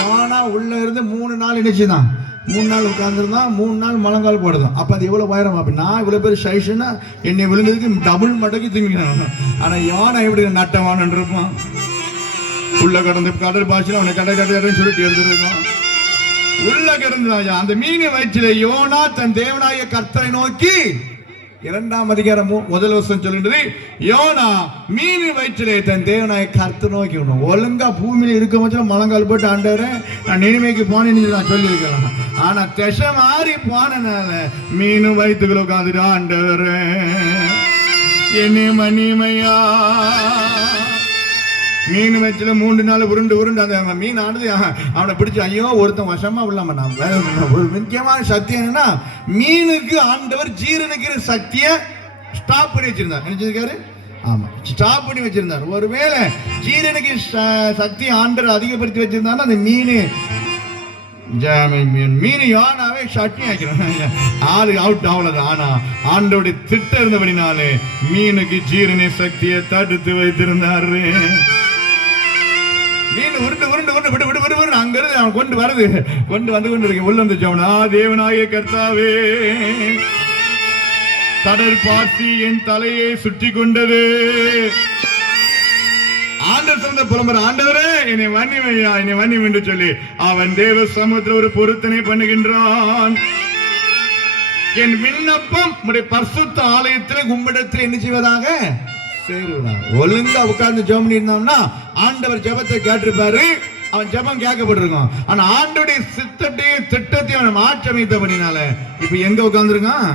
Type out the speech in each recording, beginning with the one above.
YONO உள்ள இருந்து 3 நாள் நினைச்சுதான் 3 நாள் உட்கார்ந்துருந்தான், 3 நாள் முழங்கால் போடுதான். அப்ப அது எவ்வளவு உயரம்? அப்ப நான் இவ்வளவு பேர் சைஷன்னா என்னை விழுந்ததுக்கு டபுள் மடக்கு திங்கிறான். ஆனா யோனா எப்படி நட்டவானன் இருப்பான், உள்ள கிடந்து கடல் பாய்ச்சல அவனை கடை கடைன்னு சொல்லிட்டு எடுத்துருக்கான். உள்ள கிடந்துதான் அந்த மீன் வயிற்றிலே யோனா தன் தேவனாய கர்த்தரை நோக்கி 2ஆம் அதிகாரம் 1 வசனம் சொல்கின்றது, யோனா மீன் வயிற்றிலே தன் தேவனாய கர்த்தரை நோக்கி. ஒழுங்கா பூமியில இருக்க பட்சம் முழங்கால் போட்டு ஆண்டவரே நான் நினைமைக்கு போனேன்னு நான் சொல்லியிருக்கலாம். ஆனா திசை மாறி போனனால மீன் வயிற்றுக்குள்ள உட்காந்துட்டு ஆண்டவரே என்னை மணிமையா. மீன் வச்சுல 3 நாள் உருண்டு அந்த மீன் ஆனது அவனை பிடிச்சி ஐயோ ஒருத்தன் வசமா விடலாம. ஒரு முக்கியமான சக்தி என்னன்னா மீனுக்கு ஆண்டவர் ஜீரணிக்கிற சக்தியை ஸ்டாப் பண்ணி வச்சிருந்தார். நினைச்சிருக்காரு? ஆமா, ஸ்டாப் பண்ணி வச்சிருந்தார். ஒருவேளை ஜீரணிக்கு சக்தியை ஆண்டவர் அதிகப்படுத்தி வச்சிருந்தாருன்னா அந்த மீன் யோனாவே சட்னி ஆக்கிறான், ஆளு அவுட் அவ்வளவு. ஆனா ஆண்டோடைய திட்டம் இருந்தபடினாலே மீனுக்கு ஜீரண சக்தியை தடுத்து வைத்திருந்தாரு. மீன் உருண்டு விடு விடு விடு விடு அங்கிருந்து அவன் கொண்டு வந்து உள்ள வந்துச்சவனா தேவனாய கர்த்தாவே கடல் பாசி என் தலையை சுற்றி கொண்டது. ஆண்டவர் சொந்த புலம்பர், ஆண்டவரே என்னை வன்னிமையா என்னை வன்னியம் என்று சொல்லி அவன் தேவ சமூகத்தில் ஒரு பொருத்தனை பண்ணுகின்றான். என் விண்ணப்பம் உடைய பரிசுத்த ஆலயத்தில் உம்மிடத்தில் என்ன செய்வதாக சேருவதாக. ஒழுங்கா உட்கார்ந்து ஜெபம் பண்ணிருந்தோம்னா ஆண்டவர் ஜெபத்தை கேட்டிருப்பாரு, அவன் ஜெபம் கேட்கப்பட்டிருக்கான். ஆனா ஆண்டோடைய சித்தத்தையும் திட்டத்தையும் அவன் மாற்றமைத்தபடினால இப்ப எங்க உட்கார்ந்துருக்கான்?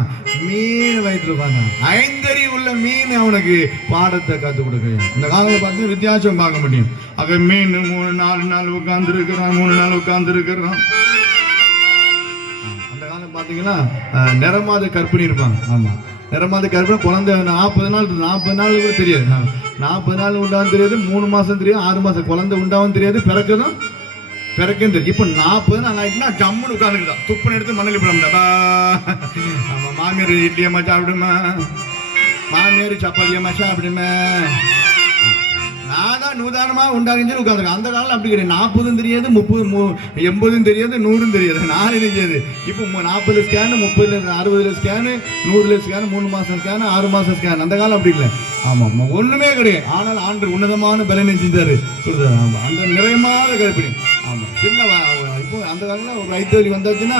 மீன் வயிற்று உட்கார்ந்து. 5 அறிவு உள்ள மீன் அவனுக்கு பாடத்தை கற்றுக் கொடுக்க. இந்த காலத்துல பார்த்து வித்தியாசம் பார்க்க முடியும். ஆக மீன் 3-4 நாள் உட்கார்ந்து இருக்கிறான், 3 நாள் உட்கார்ந்து இருக்கிறான். அந்த காலம் பாத்தீங்கன்னா நிறமாத கற்பிணி இருப்பாங்க. ஆமா, நிறமாத கற்பிணி குழந்தை 40 நாள் கூட தெரியாது. 40 நாள் உண்டாவும் தெரியாது, 3 மாசம் தெரியாது, 6 மாசம் குழந்தை உண்டாவும் தெரியாது, பிறக்கும் தெரியும். இப்ப 40 நாள் ஆயிட்டுனா ஜம்முன்னு உட்காந்துக்கிட்டான், துப்பன் எடுத்து மணலி போடா. ஆமா, மாமியார் இட்லியம்மா சாப்பிடுமா, மாமியார் சப்பாத்தியம்மா சாப்பிடுமா. நான் தான் நூதானமா உண்டாகிஞ்சு உட்காந்துருக்கேன். அந்த காலம் அப்படி கிடையாது. 40 தெரியாது, 30 80 தெரியாது, 100 தெரியாது, 4 தெரியாது. இப்போ 40 ஸ்கேனு, 30 60 ஸ்கேனு, 100 ஸ்கேனு, 3 மாசம் ஸ்கேனு, 6 மாசம் ஸ்கேன். அந்த காலம் அப்படி இல்லை. ஆமா, ஒண்ணுமே கிடையாது. ஆனால் ஆண்டு உன்னதமான பலன் செஞ்சாரு. ஆமா, அந்த நிறையமான கற்பிணி. ஆமா, சின்ன இப்போ அந்த காலத்துல ஒரு வயிற்று வலி வந்தாச்சுன்னா,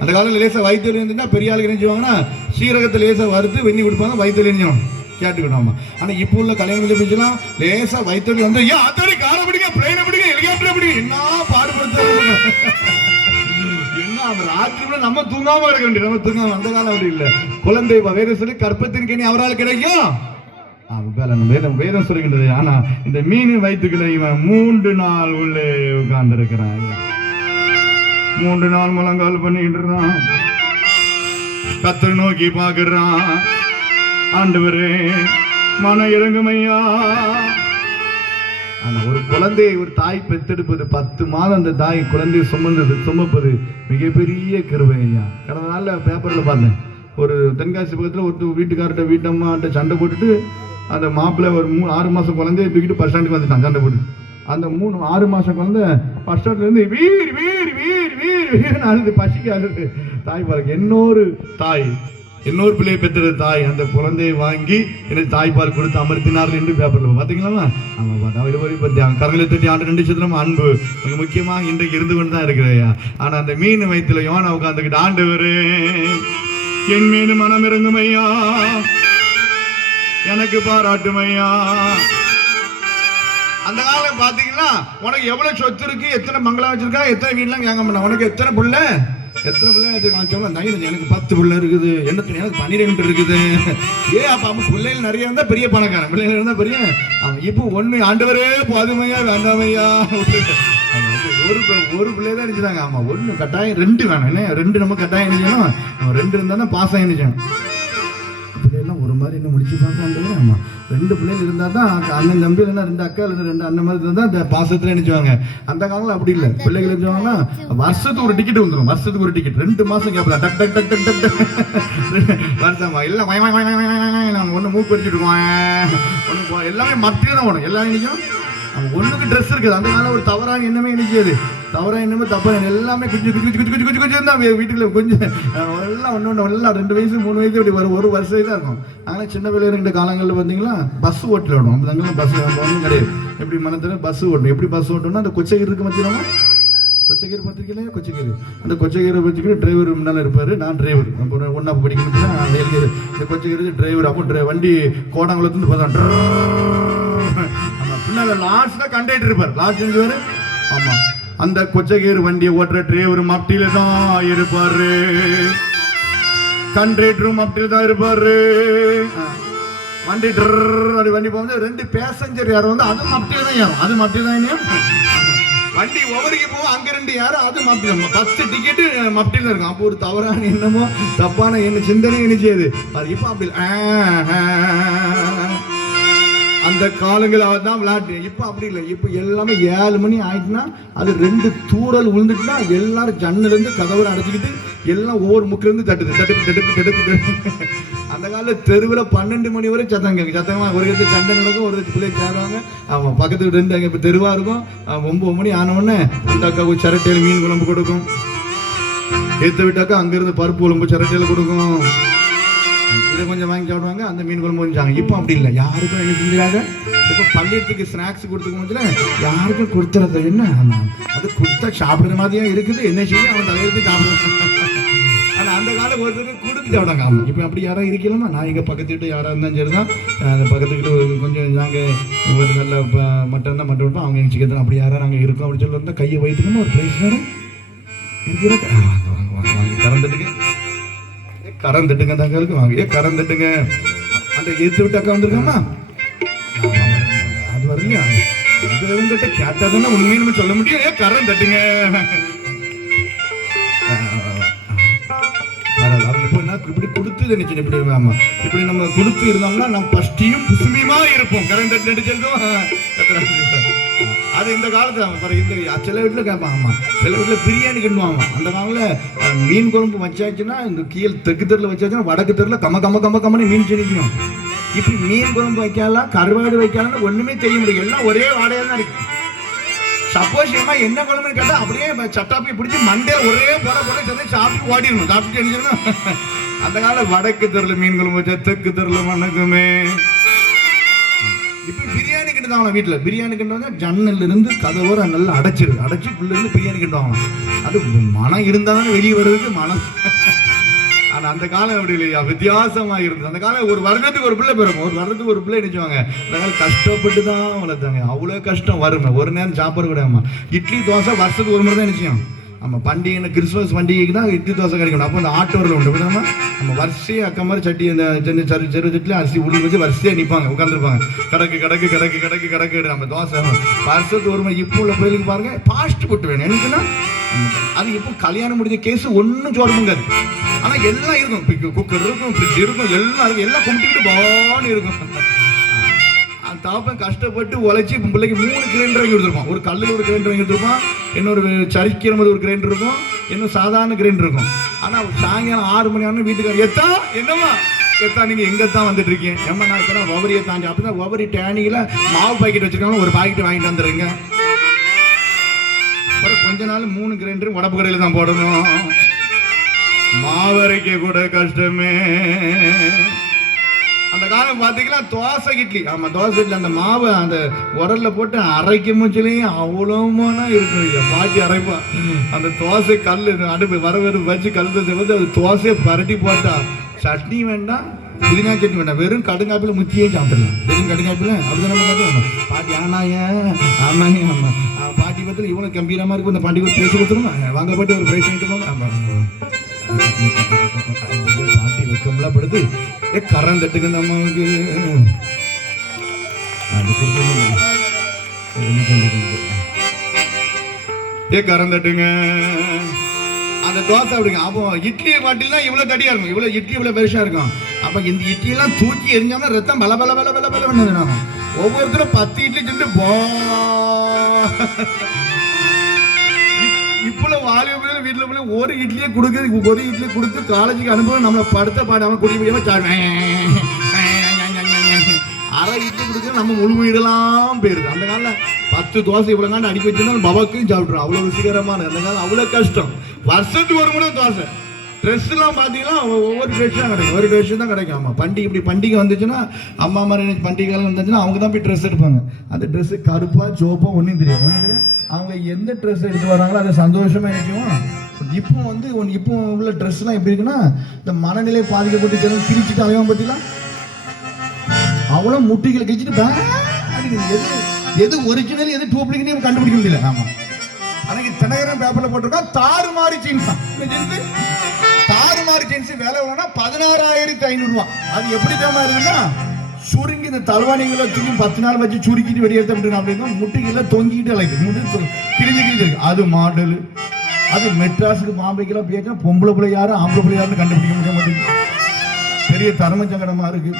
அந்த காலத்துல லேசா வயிற்று வலி வந்துச்சுன்னா பெரிய ஆளுக்கு நினைச்சுவாங்கன்னா சீரகத்தை லேசா வறுத்து வெண்ணி கொடுப்பாங்க, வயிற்று வலி நினைச்சோம் கேட்டுக்கிட்டோம். ஆனா இப்போ உள்ள கல்யாணம் பிடிச்சலாம் லேசா வயிற்று வந்து ஐயா அத்தனை காரை பிடிங்க, பிளைனை பிடிங்க, ஹெலிகாப்டரை பிடிங்க, என்ன பாடுபடுத்த என்ன. அந்த ராத்திரி நம்ம தூங்காம இருக்க வேண்டிய, நம்ம தூங்காம. அந்த காலம் அப்படி இல்லை. குழந்தை வேதம் சொல்லி கற்பத்தின் கனி அவரால் கிடைக்கும் வேதம் சொல்லுகின்றது. ஆனா இந்த மீன் வயிற்றுக்குள்ள இவன் 3 நாள் உள்ளே உட்கார்ந்து இருக்கிறான். 3 நாள் முழங்கால் பண்ணிக்கிட்டு இருக்கான், கத்தரை நோக்கி பாக்குறான். ஆண்டவரே மன இறங்குமையா. ஆனா ஒரு குழந்தையை ஒரு தாய் பெத்தெடுப்பது 10 மாதம் அந்த தாய் குழந்தையை சுமப்பது மிகப்பெரிய கிருபை ஐயா. கடந்த நாள்ல பேப்பர்ல பார்த்தேன், ஒரு தென்காசி பக்கத்துல ஒரு வீட்டுக்கார்ட்ட வீட்டம்மாட்ட சண்டை போட்டுட்டு அந்த மாப்பிள்ளை ஒரு 6 மாசம் குழந்தைய தூக்கிட்டு பஸ் ஸ்டாண்டுக்கு வந்துட்டான் சண்டை போட்டு. அந்த 6 மாசம் குழந்தை பஸ் ஸ்டாண்ட்ல இருந்து வீர் வீர் வீர் வீர் வீர்னு அழுது, பசிக்கு அழுது. தாய் பாருங்க, இன்னொரு பிள்ளையை பெற்ற தாய் அந்த குழந்தையை வாங்கி எனக்கு தாய்ப்பால் கொடுத்து அமர்த்தினார்கள் என்று பேப்பர்ல பாத்தீங்களா? ஆமா, பார்த்தா கரங்களை தட்டி ஆண்டு 2 சத்திரம் அன்பு மிக முக்கியமாக இன்றைக்கு இருந்து கொண்டு தான் இருக்கிறையா. ஆனா அந்த மீன் வயிற்றுல யோனா உட்கார்ந்துக்கிட்டு ஆண்டவரே என் மீது மனம் இறங்குமையா, எனக்கு பாராட்டுமையா. அந்த காலம் பாத்தீங்கன்னா உனக்கு எவ்வளவு சொத்து இருக்கு, எத்தனை பங்களா வச்சிருக்கா, எத்தனை வீடுலாம் கேட்க மாட்டான். உனக்கு எத்தனை பிள்ளை எனக்கு 10 பிள்ளை இருக்குது, எனக்கு 12 இருக்குது. அப்ப பிள்ளைகள் நிறைய இருந்தா பெரிய பணக்காரன், பிள்ளைகள் இருந்தா பெரிய. இப்போ ஒண்ணு ஆண்டவரே போதுமையா வேண்டாமையா. ஒரு பிள்ளைதான் இருந்துச்சாங்க. ஆமா, 1 கட்டாயம் 2 வேணும். என்ன 2 நம்ம கட்டாயம் நினைச்சோம், 2 இருந்தா பாசம் நினைச்சோம். பிள்ளைலாம் ஒரு மாதிரி என்ன முடிச்சு பார்க்க. ஆமா, 2 பிள்ளைகள் இருந்தா தான் அண்ணன் தம்பி, இல்லைன்னா 2 அக்கா இல்லை 2 அண்ணன் மாதிரி இருந்தா அந்த பாசத்துல நினைச்சுவாங்க. அந்த காலம் அப்படி இல்லை. பிள்ளைகள் நினைச்சுவாங்கன்னா வருஷத்துக்கு ஒரு டிக்கெட் வந்துடும், வருஷத்துக்கு ஒரு டிக்கெட். 2 மாசம் கேட்கலாம், டக் டக் டக் டக் டக் வருஷமா எல்லாம் ஒண்ணு மூக்கு வச்சுட்டு இருக்கோம், ஒண்ணு எல்லாமே மட்டியே தான் ஓடும். எல்லாரும் நினைக்கும் ஒண்ணுக்கு ட்ரெஸ் இருக்குது. அந்த காலம் ஒரு தவறான எண்ணமே நினைக்காது. தவறான எண்ணமே தப்பா எல்லாமே குஞ்சு குஞ்சு குஞ்சு குஞ்சு குஞ்சு குஞ்சு தான் வீட்டுக்குள்ள கொஞ்சம் எல்லாம் ஒன்று எல்லாம் 2 வயசு 3 வயசு இப்படி ஒரு வருஷம் தான் இருக்கும். அதனால் சின்ன பிள்ளைங்க இந்த காலங்களில் பார்த்தீங்களா பஸ் ஓட்டில் விடும். அந்த தங்கெல்லாம் பஸ் ஒன்றும் கிடையாது. எப்படி மனத்தில் பஸ் ஓட்டணும். எப்படி பஸ் ஓட்டணும்னா அந்த கொச்சைகீர் இருக்கு மத்தியமா, கொச்சைகீர் பார்த்துருக்கீங்களா? கொச்சைகீர், அந்த கொச்சைகீரை வச்சுக்கிட்டு டிரைவர் முன்னால் இருப்பார். நான் டிரைவர். அப்போ ஒன்றா படிக்கணும்னா இந்த கொச்சைகீர் டிரைவர். அப்போ வண்டி கோடாங்குளத்துலேருந்து பார்த்தா ஆமாம், பின்னால் லாஸ்ட்டில் கண்டக்டர் இருப்பார். லாஸ்ட் இருந்துவார். ஆமாம், அந்த கொச்சைகீர் வண்டியை ஓட்டுற டிரைவர் மப்டியில தான் இருப்பாரு, கண்டக்டரும் மப்டியில தான் இருப்பாரு. வண்டி வண்டி போகும்போது 2 பேசஞ்சர் யாரும் வந்து அது மப்டியில தான் ஏறும். அது மப்டியில தான் வண்டி ஒவ்வொருக்கு போகும். அங்க 2 யாரும் அது மப்டியில. ஃபர்ஸ்ட் டிக்கெட்டு மப்டியில இருக்கும். அப்போ ஒரு தவறான எண்ணமோ தப்பான என்ன சிந்தனை நினைச்சது. அது இப்போ அப்படி அந்த காலங்கள் தான் விளையாட்டு. இப்போ அப்படி இல்லை. இப்போ எல்லாமே 7 மணி ஆயிட்டுனா அது 2 தூரல் விழுந்துட்டுனா எல்லாரும் ஜன்னிலேருந்து கதவுல அடைச்சிக்கிட்டு எல்லாம் ஒவ்வொரு முக்கிலேருந்து தட்டுது தட்டுக்கு தட்டுக்கு தட்டுக்கு. அந்த காலத்தில் தெருவில் 12 மணி வரை சத்தம் கேட்கும். சத்தமாக ஒரு இடத்துல சண்டை நடக்கும், ஒரு இடத்துல பிள்ளைங்க சேருவாங்க. ஆமாம், பக்கத்துக்கு 2 அங்கே இப்போ தெருவாக இருக்கும். 9 மணி ஆனவுடனே அந்த அக்காவுக்கு சிரட்டையில் மீன் குழம்பு கொடுக்கும். ஏற்ற விட்டாக்கா அங்கேருந்து பருப்பு குழம்பு சிரட்டையில் கொடுக்கும். இதை கொஞ்சம் வாங்கி சாப்பிடுவாங்க. அந்த மீன் குழம்பு கொஞ்சம். இப்போ அப்படி இல்லை. யாருக்கும் என்ன செஞ்சுறாங்க. இப்போ பள்ளியத்துக்கு ஸ்நாக்ஸ் கொடுத்துக்க யாருக்கும் கொடுத்துறது என்ன. அது கொடுத்தா சாப்பிடுற மாதிரியா இருக்குது. என்ன செய்ய அவன் தலையெடுத்து சாப்பிடுவான். ஆனால் அந்த காலம் ஒருத்தருக்கு கொடுத்து சாப்பிடாங்க. ஆமாம், இப்போ அப்படி யாராவது இருக்கலாமா? நான் எங்கள் பக்கத்து வீட்டு யாராக இருந்தாலும் சரி தான். அந்த பக்கத்துக்கிட்ட கொஞ்சம் நாங்கள் ஒரு நல்ல மட்டன் தான் மட்டன் வைப்போம். அவங்க எங்கள் சிக்கன் அப்படி யாராவது நாங்கள் இருக்கோம் அப்படின்னு சொல்லி வந்தால் கையை வைத்துக்கணும். ஒரு ப்ரைஸ் வேணும் இருக்கிற வாங்கி திறந்துட்டுங்க. கறந்துட்டுங்க தங்களுக்கு வாங்க. கறந்துட்டுங்க. அந்த எடுத்து விட்டு அக்கா வந்திருக்காமா அது வரலையா? இவங்கிட்ட கேட்டாதானே உண்மையை நம்ம சொல்ல முடியும். கறந்துட்டுங்க. இப்போ என்ன இப்படி கொடுத்து நினைச்சு இப்படி ஆமா இப்படி நம்ம கொடுத்து இருந்தோம்னா நம்ம பஸ்டியும் புசுமியுமா இருப்போம். கரண்ட் நடிச்சதும் அது இந்த காலத்தில் இந்த சில வீட்டில் கேட்பாங்க. ஆமாம், சில வீட்டில் பிரியாணி கிண்டுவாங்க. அந்த காலத்தில் மீன் குழம்பு வச்சாச்சுன்னா இந்த கீழ் தெற்கு தெருவில் வச்சாச்சுன்னா வடக்கு தெருவில் கம்மன்னு மீன் செடிக்கணும். இப்படி மீன் குழம்பு வைக்கலாம், கருவாடு வைக்கலாம்னு ஒன்றுமே தெரிய முடியும். எல்லாம் ஒரே வாடையாக தான் இருக்கு. சப்போஸ் என்ன குழம்புன்னு கேட்டால் அப்படியே சட்டாப்பி பிடிச்சி மண்டே ஒரே போட சேர்ந்து சாப்பிட்டு ஓடிடணும். சாப்பிட்டு அடிச்சிடணும். அந்த காலம் வடக்கு தெருவில் மீன் குழம்பு வச்சா தெற்கு தெருவில் மணக்குமே. இப்போ பிரியாணி கிண்டுவாங்க வீட்டில். பிரியாணி கிண்டுவாங்க ஜன்னல்லிருந்து கதவோர நல்லா அடைச்சி உள்ளேருந்து பிரியாணி கிண்டுவாங்க. அது மனம் இருந்தால் தானே வெளியே வருது மனம். ஆனால் அந்த காலம் அப்படி இல்லையா, வித்தியாசமாக இருந்தது. அந்த காலம் ஒரு வருடத்துக்கு ஒரு பிள்ளை பிறக்கும். ஒரு வருடத்துக்கு ஒரு பிள்ளை நினைச்சுவாங்க. அந்த காலம் கஷ்டப்பட்டு தான் வளர்த்தாங்க. அவ்வளோ கஷ்டம் வறுமை. ஒரு நேரம் சாப்பிட கூடாமா. இட்லி தோசை வருஷத்துக்கு ஒரு முறை தான் நிச்சயம். நம்ம பண்டிகை கிறிஸ்துமஸ் பண்டிகைக்கு தான் இட்லி தோசை கிடைக்கணும். அப்போ அந்த ஆட்டோரில் உண்டு விடாம நம்ம வரிசையாக அக்கா மாதிரி சட்டி அந்த சின்ன செருவத்தில் அரிசி உள்ள வச்சு வரிசையாக நிற்பாங்க, உட்காந்துருப்பாங்க. கடக்கு கடக்கு கடக்கு கடக்கு கடக்கு நம்ம தோசை வருஷத்துக்கு ஒரு முறை. இப்போ உள்ள பிள்ளைகளுக்கு பாருங்க ஃபாஸ்ட் ஃபுட் வேணும். எனக்குன்னா அது இப்போ கல்யாணம் முடிஞ்ச கேஸ் ஒன்றும் சோறுமுங்காது. ஆனால் எல்லாம் இருக்கும். குக்கர் இருக்கும், ஃப்ரிட்ஜ் இருக்கும், எல்லாம் இருக்கும். எல்லாம் கும்பிட்டுக்கிட்டு பான்னு இருக்கும். அந்த தாப்பன் கஷ்டப்பட்டு உழைச்சி இப்போ பிள்ளைக்கு 3 கிரைண்டர் வாங்கி கொடுத்துருப்பான். ஒரு கல்லில் ஒரு கிரைண்டர் வாங்கி கொடுத்துருப்பான், இன்னொரு சரிக்கிற மாதிரி ஒரு கிரைண்டர் இருக்கும், இன்னும் சாதாரண கிரைண்டர் இருக்கும். ஆனால் சாயங்காலம் 6 மணி ஆனால் வீட்டுக்கு எத்தா என்னம்மா எத்தா நீங்கள் எங்கே தான் வந்துட்டு இருக்கீங்க? ஏம்மா நான் இப்போ ஒவரியை தாண்டி அப்படி தான் ஒவரி டேனியில் மாவு பாக்கெட் வச்சுருக்காங்க. ஒரு பாக்கெட் வாங்கிட்டு வந்துடுங்க. அப்புறம் கொஞ்ச நாள் 3 கிரைண்டரும் உடப்பு கடையில் தான் போடணும். மாவரைக்க கூட கஷ்டமே. அந்த காலம் பார்த்தீங்கன்னா தோசை இட்லி. ஆமாம், தோசை இட்லி அந்த மாவை அந்த உரல்ல போட்டு அரைக்க முச்சிலையும் அவ்வளோமானா இருக்கும். பாட்டி அரைப்பா. அந்த தோசை கல் அடுப்பு வர வச்சு கல் தோசை வந்து அது தோசையை பரட்டி போட்டா சட்னி வேண்டாம், புதினா சட்னி வேண்டாம், வெறும் கடுங்காப்பில் முச்சியே சாப்பிடலாம். வெறும் கடுங்காப்பில் அப்படிதான் பார்த்தோம். பாட்டி ஆமாங்க ஆமாம் பாட்டி பார்த்துல இவ்வளோ கம்பீரமாக இருக்கும். இந்த பாட்டி பேசி கொடுத்துருமா வாங்க பாட்டி ஒரு பிரைஸ் வாங்கிட்டு போங்க. ஆமாம் பாட்டி வெக்கம்லாம் படுது. கரம் தட்டுங்க இந்த அம்மாவுக்கு. கரம் தட்டுங்க. அந்த தோசை அப்படிங்க. அப்போ இட்லியை பாட்டிலாம் இவ்வளோ தடியாக இருக்கும். இவ்வளோ இட்லி இவ்வளோ பெருசாக இருக்கும். அப்போ இந்த இட்லியெல்லாம் தூக்கி எரிஞ்சோம்னா ரத்தம் பல பல பல பல பல பண்ணது. ஒவ்வொருத்தரும் 10 இட்லி சொல்லிட்டு இப்போ வாலிப வீட்டில் போய் ஒரு இட்லியை கொடுத்து காலேஜுக்கு அனுப்புவோம். நம்மளை படுத்த பாடாமல் குடி முடியாமல் அரை இட்லி கொடுக்குற நம்ம முழு வீடெல்லாம் போயிருது. அந்த காலம் 10 தோசை இவ்வளோ காண்டு அடிக்க வச்சிருந்தாலும் பபாக்கும் சாப்பிட்றோம். அவ்வளோ ருசிகரமான அந்த காலம் அவ்வளோ கஷ்டம். வருஷத்துக்கு ஒரு முறை தோசை. ட்ரெஸ்லாம் பார்த்தீங்கன்னா ஒவ்வொரு ட்ரெஸ் தான் கிடைக்கும், ஒரு ட்ரெஸ் தான் கிடைக்கும். ஆமாம், பண்டிகை இப்படி பண்டிகை வந்துச்சுன்னா அம்மா மாதிரி பண்டிகைலாம் வந்துச்சுன்னா அவங்க தான் போய் ட்ரெஸ் எடுப்பாங்க. அந்த ட்ரெஸ்ஸு கருப்பாக சோப்பா ஒன்றும் தெரியாது. அவங்க எந்த ட்ரெஸ் எடுத்து வராங்களோ அதை சந்தோஷமாக நினைக்குவோம். இப்போ வந்து இப்போ உள்ள ட்ரெஸ்லாம் எப்படி இருக்குன்னா இந்த மனநிலை பாதிக்கப்பட்டு ஜனம் கிழிச்சிட்டு அவையும் பார்த்தீங்களா அவ்வளோ முட்டிகளை கிழிச்சிட்டு எது ஒரிஜினல் எது டூப்ளிகேட் கண்டுபிடிக்க முடியல. ஆமாம், அன்னைக்கு தினகரன் பேப்பரில் போட்டிருக்கா தாறுமாறி ஜீன்ஸ் தான். தாறுமாறி ஜீன்ஸ் வேலை எவ்வளோனா 16,500 ரூபா. அது எப்படி தேமா இருக்குன்னா சுருங்கி இந்த தலவாணிகளை தூக்கி 10 நாள் வச்சு சுருக்கிட்டு வெளியேற்ற முடியும். அப்படின்னா முட்டிகள்லாம் தொங்கிட்டு அழைக்கு முட்டு கிழிஞ்சு இருக்கு. அது மாடலு. அது மெட்ராஸுக்கு பாம்பேக்கெல்லாம் பேசினா பொம்பளை பிள்ளை யாரும் ஆம்பளை பிள்ளை யாருன்னு கண்டுபிடிக்க முடிய மாட்டேங்குது. பெரிய தர்ம சங்கடமாக இருக்குது.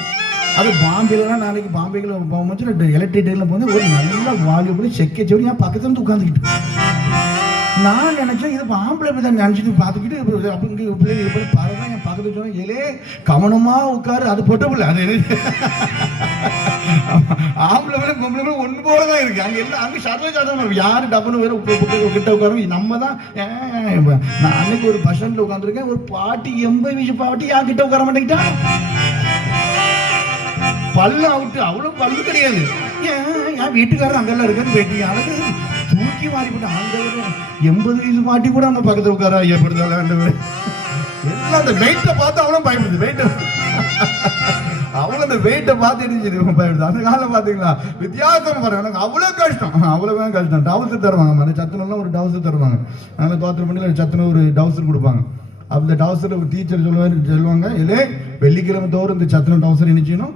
அது பாம்பேலாம் நாளைக்கு பாம்பேக்கில் போகும்போது எலக்ட்ரிக் போது ஒரு நல்ல வாலிபுல செக்கை செடி என் பக்கத்துல இருந்து உட்காந்துக்கிட்டு நான் நினைச்சேன் இது ஆம்பளை பிள்ளை நினைச்சிட்டு பார்த்துக்கிட்டு அப்போ இங்கே பிள்ளைங்க பரவாயில்ல என் பக்கத்துல சொன்னேன் ஏலே கவனமாக உட்காரு. அது பொட்ட பிள்ளை. அது ஆம்பளை பிள்ளை பொம்பளை பிள்ளை ஒன்று போல தான் இருக்கு. அங்கே எல்லாம் அங்கே சர்வசாதாரணமாக இருக்கும். யாரும் டப்புன்னு வேறு கிட்ட உட்காரும். நம்ம தான் நான் அன்னைக்கு ஒரு பஸ் ஸ்டாண்டில் உட்காந்துருக்கேன். ஒரு பாட்டி 80 வயசு பாட்டி யார் கிட்ட உட்கார மாட்டேங்கிட்டா. பல்லு அவுட்டு அவ்வளோ பல்லு கிடையாது. என் வீட்டுக்காரர் அங்கெல்லாம் இருக்காரு. வெட்டி அழகு தூக்கி மாறி போட்டு ஆண்டவர் 80 வயசு பாட்டி கூட நம்ம பக்கத்தில் உட்காரா எப்படிதான் ஆண்டவர். எல்லாம் அந்த வெயிட்டை பார்த்து அவ்வளோ பயப்படுது. வெயிட்டை அவ்வளோ அந்த வெயிட்டை பார்த்து எடுத்து பயப்படுது. அந்த காலம் பார்த்தீங்களா வித்தியாசம் பாருங்க. எனக்கு அவ்வளோ கஷ்டம், அவ்வளோதான் கஷ்டம். டவுசர் தருவாங்க, அந்த சத்துனெல்லாம் ஒரு டவுசர் தருவாங்க. அதனால் தோத்திர பண்ணியில் சத்துன ஒரு டவுசர் கொடுப்பாங்க. அந்த டவுசர் ஒரு டீச்சர் சொல்லுவாங்க இல்லை வெள்ளிக்கிழமை தோறும் இந்த சத்துன டவுசர் நினைச்சிக்கணும்.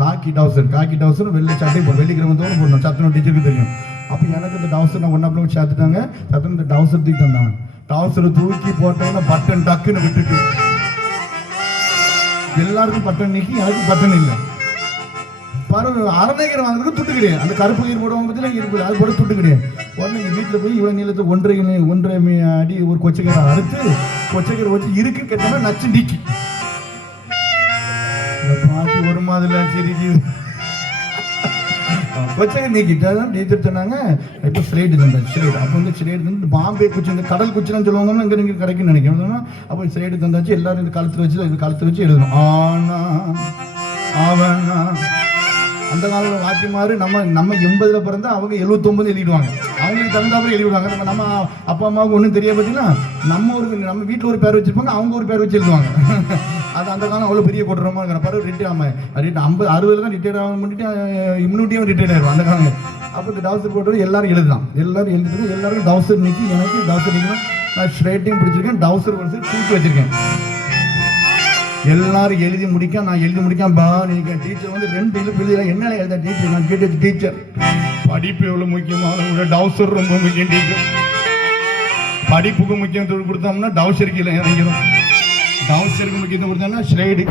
காக்கி டவுசர் வெள்ளை சட்டை போடும். வெள்ளிக்கிழமை தோறும் போடணும். சத்துன டீச்சருக்கு தெரியும். அப்போ எனக்கு இந்த டவுசர் நான் ஒன்றா சேர்த்துட்டாங்க. சத்துன இந்த டவுசர் தூக்கி தந்தாங்க. டவுசரை தூக்கி போட்டோன்னா பட்டன் டக்குன்னு விட்டுட்டு எல்லாருக்கும் பட்டன் நீக்கி எனக்கு பட்டன் இல்லை. பரவாயில்ல அரணைகரை வாங்குறதுக்கு துட்டு கிடையாது. அந்த கருப்பு கயிறு போடுவாங்க பற்றிலாம் இருப்பு அது போட துட்டு கிடையாது. உடனே எங்கள் வீட்டில் போய் இவ்வளோ நீளத்தை 1.5 அடி ஒரு கொச்சைக்கரை அறுத்து கொச்சைக்கரை வச்சு இருக்கு கேட்டோம்னா நச்சு நீக்கி பாட்டி ஒரு மாதிரி சிரிக்கு கொச்சை நீக்கிட்டாதான் டீச்சர் சொன்னாங்க இப்போ ஸ்லேட் தந்தாச்சு. ஸ்லேட் அப்போ வந்து ஸ்லேட் தந்து பாம்பே குச்சி இந்த கடல் குச்சிலாம் சொல்லுவாங்கன்னா இங்கே நீங்கள் கிடைக்குன்னு நினைக்கிறோம். அப்போ ஸ்லேட் தந்தாச்சு. எல்லாரும் இந்த கழுத்தில் வச்சு எழுதணும். ஆனா அவனா அந்த காலத்தில் வாத்திமாரு நம்ம 80 பிறந்தா அவங்க 79 எழுதிடுவாங்க. அவங்களுக்கு தகுந்தாப்புல எழுதிடுவாங்க. நம்ம அப்பா அம்மாவுக்கு ஒன்றும் தெரிய பார்த்தீங்கன்னா நம்ம வீட்டில் ஒரு பேர் வச்சிருப்பாங்க, அவங்க ஒரு பேர் வச்சு எழுதுவாங்க. அது அந்த காலம் அவ்வளோ பெரிய கொட்டுறமா இருக்கிற பிறகு ரிட்டையர் 50 60 தான் ரிட்டையர் ஆக பண்ணிட்டு இம்யூனிட்டியும் ரிட்டையர் ஆயிடும் அந்த காலம். அப்போ இந்த டவுசர் போட்டு எல்லாரும் எழுதலாம். எல்லாரும் எழுதிட்டு எல்லாருக்கும் டவுசர் நீக்கி எனக்கு டவுசர் நீக்கணும். நான் ஸ்ட்ரைட்டையும் பிடிச்சிருக்கேன், டவுசர் பிடிச்சி தூக்கி வச்சிருக்கேன். எல்லாரும் எழுதி முடிக்க நான் எழுதி முடிக்காம பா நினைக்கிறேன். டீச்சர் வந்து 2 இழுப்பு எழுதி என்ன எழுத டீச்சர் நான் கேட்டு டீச்சர் படிப்பு எவ்வளோ முக்கியமான டவுசர் ரொம்ப முக்கியம். டீச்சர் படிப்புக்கு முக்கியத்துவம் கொடுத்தோம்னா டவுசருக்கு இல்லை இறங்கிடும். டவுசருக்கு முக்கியத்துவம் கொடுத்தோம்னா ஸ்லைடு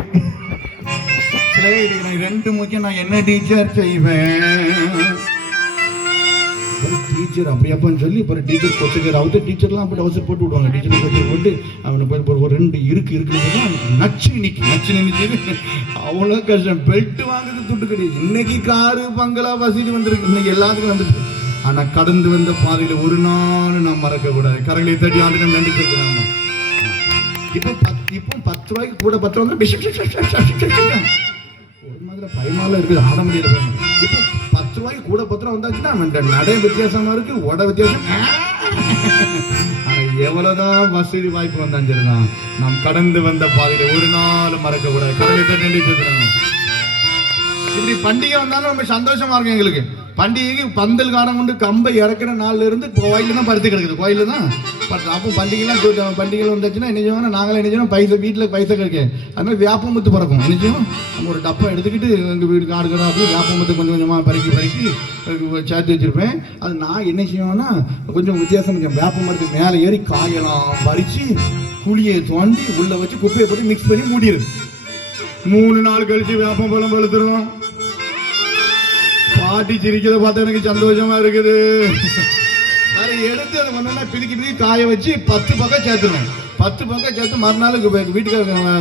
நான் 2 முக்கியம். நான் என்ன டீச்சர் செய்வேன் டீச்சர் அப்படி அப்பன்னு சொல்லி இப்போ டீச்சர் கொச்சைக்கிற அவுத்து டீச்சர்லாம் அப்படி டவுசர் போட்டு விடுவாங்க. டீச்சர் கொச்சை போட்டு அவனை போய் ஒரு 2 இருக்குன்னு நச்சு நினைச்சு அவ்வளோ கஷ்டம். பெல்ட் வாங்குறது துட்டு கிடையாது. இன்னைக்கு காரு பங்களா வசதி வந்திருக்கு, இன்னைக்கு எல்லாத்துக்கும் வந்துட்டு. ஆனால் கடந்து வந்த பாதையில் ஒரு நாள் நான் மறக்கக்கூடாது. கரங்களை தட்டி ஆண்டு நம்ம நன்றி சொல்லுறாங்க. இப்போ 10 ரூபாய்க்கு கூட 10 ரூபா ஒரு மாதிரி பயமால இருக்குது, ஆட முடியல. இப்போ 10 ரூபாய்க்கு கூட 10 ரூபா வந்தாச்சுன்னா நடை வித்தியாசமா இருக்கு, உட வித்தியாசம். ஆனா எவ்வளவுதான் வசதி வாய்ப்பு வந்தான்னு சரிதான் நாம் கடந்து வந்த பாதையில ஒரு நாள் மறக்க கூடாது. கடலை நன்றி சொல்றாங்க. இப்படி பண்டிகை வந்தாலும் ரொம்ப சந்தோஷமா இருக்கும் எங்களுக்கு. பண்டிகைக்கு பந்தல் காரம் கொண்டு கம்பை இறக்குற நாள்ல இருந்து கோயில தான் பருத்து கிடக்குது. கோயில தான் அப்போ பண்டிகைகள் வந்துச்சுன்னா என்ன செய்வாங்க, நாங்களே என்ன செய்வோம் பைசா வீட்டில் பைசா கிடைக்க அதுமாதிரி வேப்பமுத்து பறக்கும். என்ன செய்வோம் நம்ம ஒரு டப்பா எடுத்துக்கிட்டு எங்கள் வீட்டுக்கு ஆடுக்கிறோம். அப்படி வேப்பமுத்து கொஞ்சம் கொஞ்சமாக பறிக்கி சேர்த்து வச்சுருப்பேன். அது நான் என்ன செய்வேன்னா கொஞ்சம் வித்தியாசம் இருக்கும். வேப்ப மரத்துக்கு மேலே ஏறி காயெல்லாம் பறித்து குழியை தோண்டி உள்ளே வச்சு குப்பையை போட்டு மிக்ஸ் பண்ணி மூடிடுது. 3 நாள் கழிச்சு வேப்பம் பழம் பழுத்துருவோம். பாட்டி சிரிக்கிறத பார்த்தா எனக்கு சந்தோஷமா இருக்குது. அதை எடுத்து அதை ஒன்றா பிரிக்கி காய வச்சு 10 பக்கம் சேர்த்துருவேன். 10 பக்கம் சேர்த்து மறுநாளுக்கு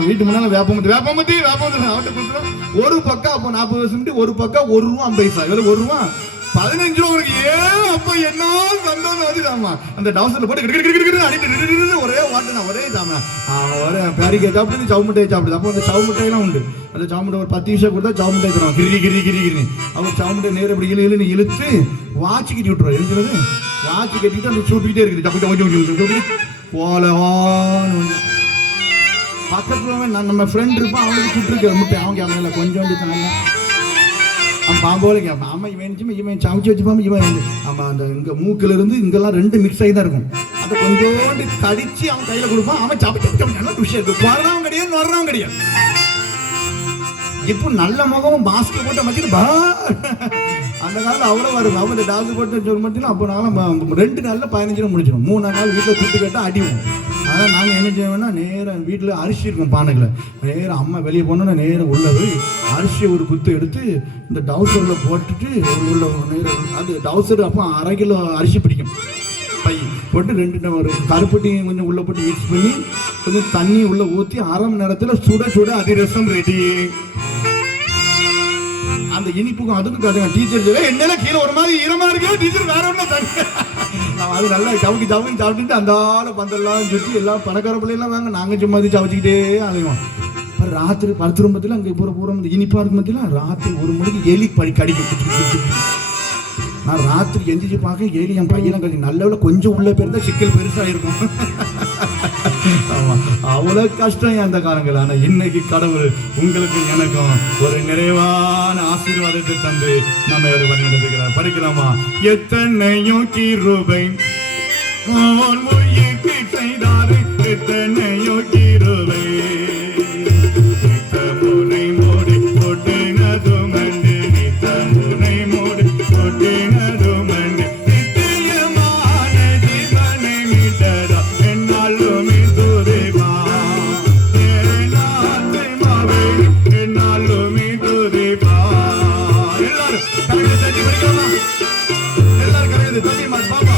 வீட்டு முன்னால வேப்பமுத்து அவர்கிட்ட கொடுத்துரும். ஒரு பக்கம் அப்போ 40 வருஷம், ஒரு பக்கம் ₹1.50. இவ்வளவு ₹1 15 ரூபா. ஏன் அப்ப என்ன சந்தோஷம் வந்துடாமா. அந்த டவுசர்ல போட்டு அடிட்டு ஒரே வாட்டினா ஒரே தாம ஒரே பேரிக்கை சாப்பிட்டு சவு மிட்டாய் சாப்பிடுது. அப்போ அந்த சவு மிட்டாயெல்லாம் உண்டு. அந்த சவு மிட்டாய் ஒரு 10 நிமிஷம் கொடுத்தா சவு மிட்டாய் தருவாங்க. கிரி அவர் சவு மிட்டாய் நேரம் இப்படி இழுன்னு இழுத்து வாட்சி கட்டி விட்டுருவாரு. எழுதுறது வாட்சி கட்டிட்டு அந்த சுட்டுக்கிட்டே இருக்குது. சப்பிட்டு போலவான்னு பக்கத்துல நம்ம ஃப்ரெண்ட் இருப்பான். அவனுக்கு சுட்டுருக்க முட்டை அவங்க அவங்கள கொஞ்சோண்டு தாங்க அவன் பாம்போல கேட்பான். ஆமாம் இவன் சமைச்சு வச்சுப்பாம இவன் ஆமாம் அந்த இங்கே மூக்கில் இருந்து இங்கெல்லாம் 2 மிக்ஸ் ஆகி தான் இருக்கும். அதை கொஞ்சோண்டு கடிச்சு அவன் கையில் கொடுப்பான். அவன் சாப்பிட்டு நல்லா விஷயம் இருக்கு. வர்றவன் கிடையாது வர்றவன் கிடையாது. இப்போ நல்ல முகமும் மாஸ்க் போட்டு அமைச்சிட்டு அந்த காலம் அவ்வளோ வரும். அவங்க டாக்டர் போட்டு சொல்ல மாட்டீங்கன்னா அப்போ நாளும் 2 நாளில் 15 முடிச்சிடும். 3 நாள் வீட்டில் சுட்டு கேட்டால் அடிவோம். ஆனால் நாங்கள் என்ன செய்வோம்னா நேராக வீட்டில் அரிசி இருக்கும் பானைகளை நேராக அம்மா வெளியே போனோன்னா நேராக உள்ளது அரிசியை ஒரு குத்து எடுத்து இந்த டவுசரில் போட்டுட்டு உள்ள நேரம் அது டவுசர் அப்போ 1/2 கிலோ அரிசி பிடிக்கும். பை போட்டு 2 ஒரு கருப்பட்டி கொஞ்சம் உள்ளே போட்டு மிக்ஸ் பண்ணி கொஞ்சம் தண்ணி உள்ளே ஊற்றி 1/2 மணி நேரத்தில் சுட அதிரசம் ரெடி. அந்த இனிப்புக்கும் அதுக்கும் காட்டுங்க. டீச்சர் என்ன கீழே ஒரு மாதிரி ஈரமா இருக்கு. டீச்சர் வேற ஒன்றும் அது நல்லா சவுக்கு சாப்பிட்டுட்டு அந்த ஆளை பந்தெல்லாம் சுற்றி எல்லாம் பணக்கார பிள்ளைலாம் வாங்க. நாங்கள் சும்மா சவச்சிக்கிட்டே அலைவோம். ராத்திரி 10 ரூபத்தில் அங்கே பூரா இனிப்பா இருக்கும் பத்திலாம் ராத்திரி 1 மணிக்கு எலி கடிக்கும். நான் ராத்திரி எந்திரிச்சு பார்க்க எலி என் பையெல்லாம் கடிக்கும். நல்ல கொஞ்சம் உள்ள பேர் சிக்கல் பெருசாக இருக்கும். ஆமாம் அவ்வளோ கஷ்டம் அந்த காலங்கள். ஆனால் இன்னைக்கு கடவுள் உங்களுக்கு எனக்கும் ஒரு நிறைவான ஆசீர்வாதத்தை தந்து நம்ம ஒரு வழி நடத்துகிறார். படிக்கலாமா? எத்தனையோ கிருபை செய்தாரு, எத்தனையோ கிருபை முனை மூடி கொட்டினதும் அண்டு, நித்த முனை மூடி கொட்டினதும் அண்டு, நித்தியமான ஜீவனை மீட்டதா என்னாலும் துதிவா ஏனாத்மாவே என்னாலும் துதிவா. எல்லாரும் கரையை தட்டி படிக்கலாமா? எல்லாரும் கரையை தட்டி பாப்பா.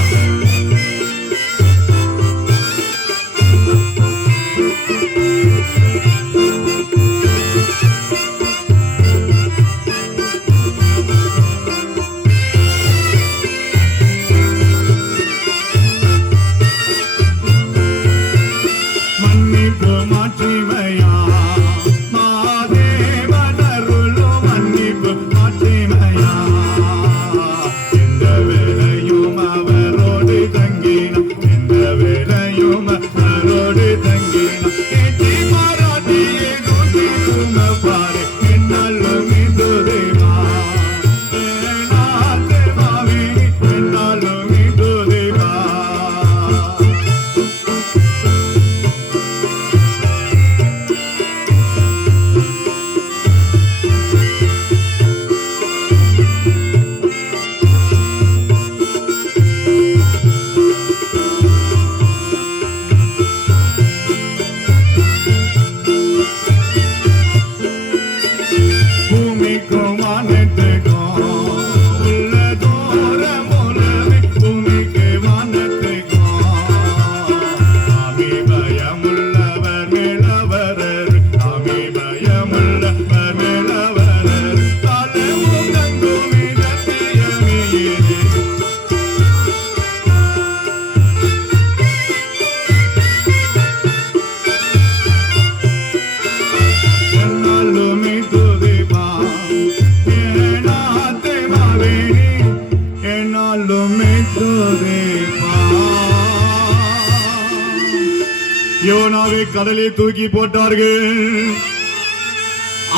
யோனாவை கடலை தூக்கி போட்டார்கள்.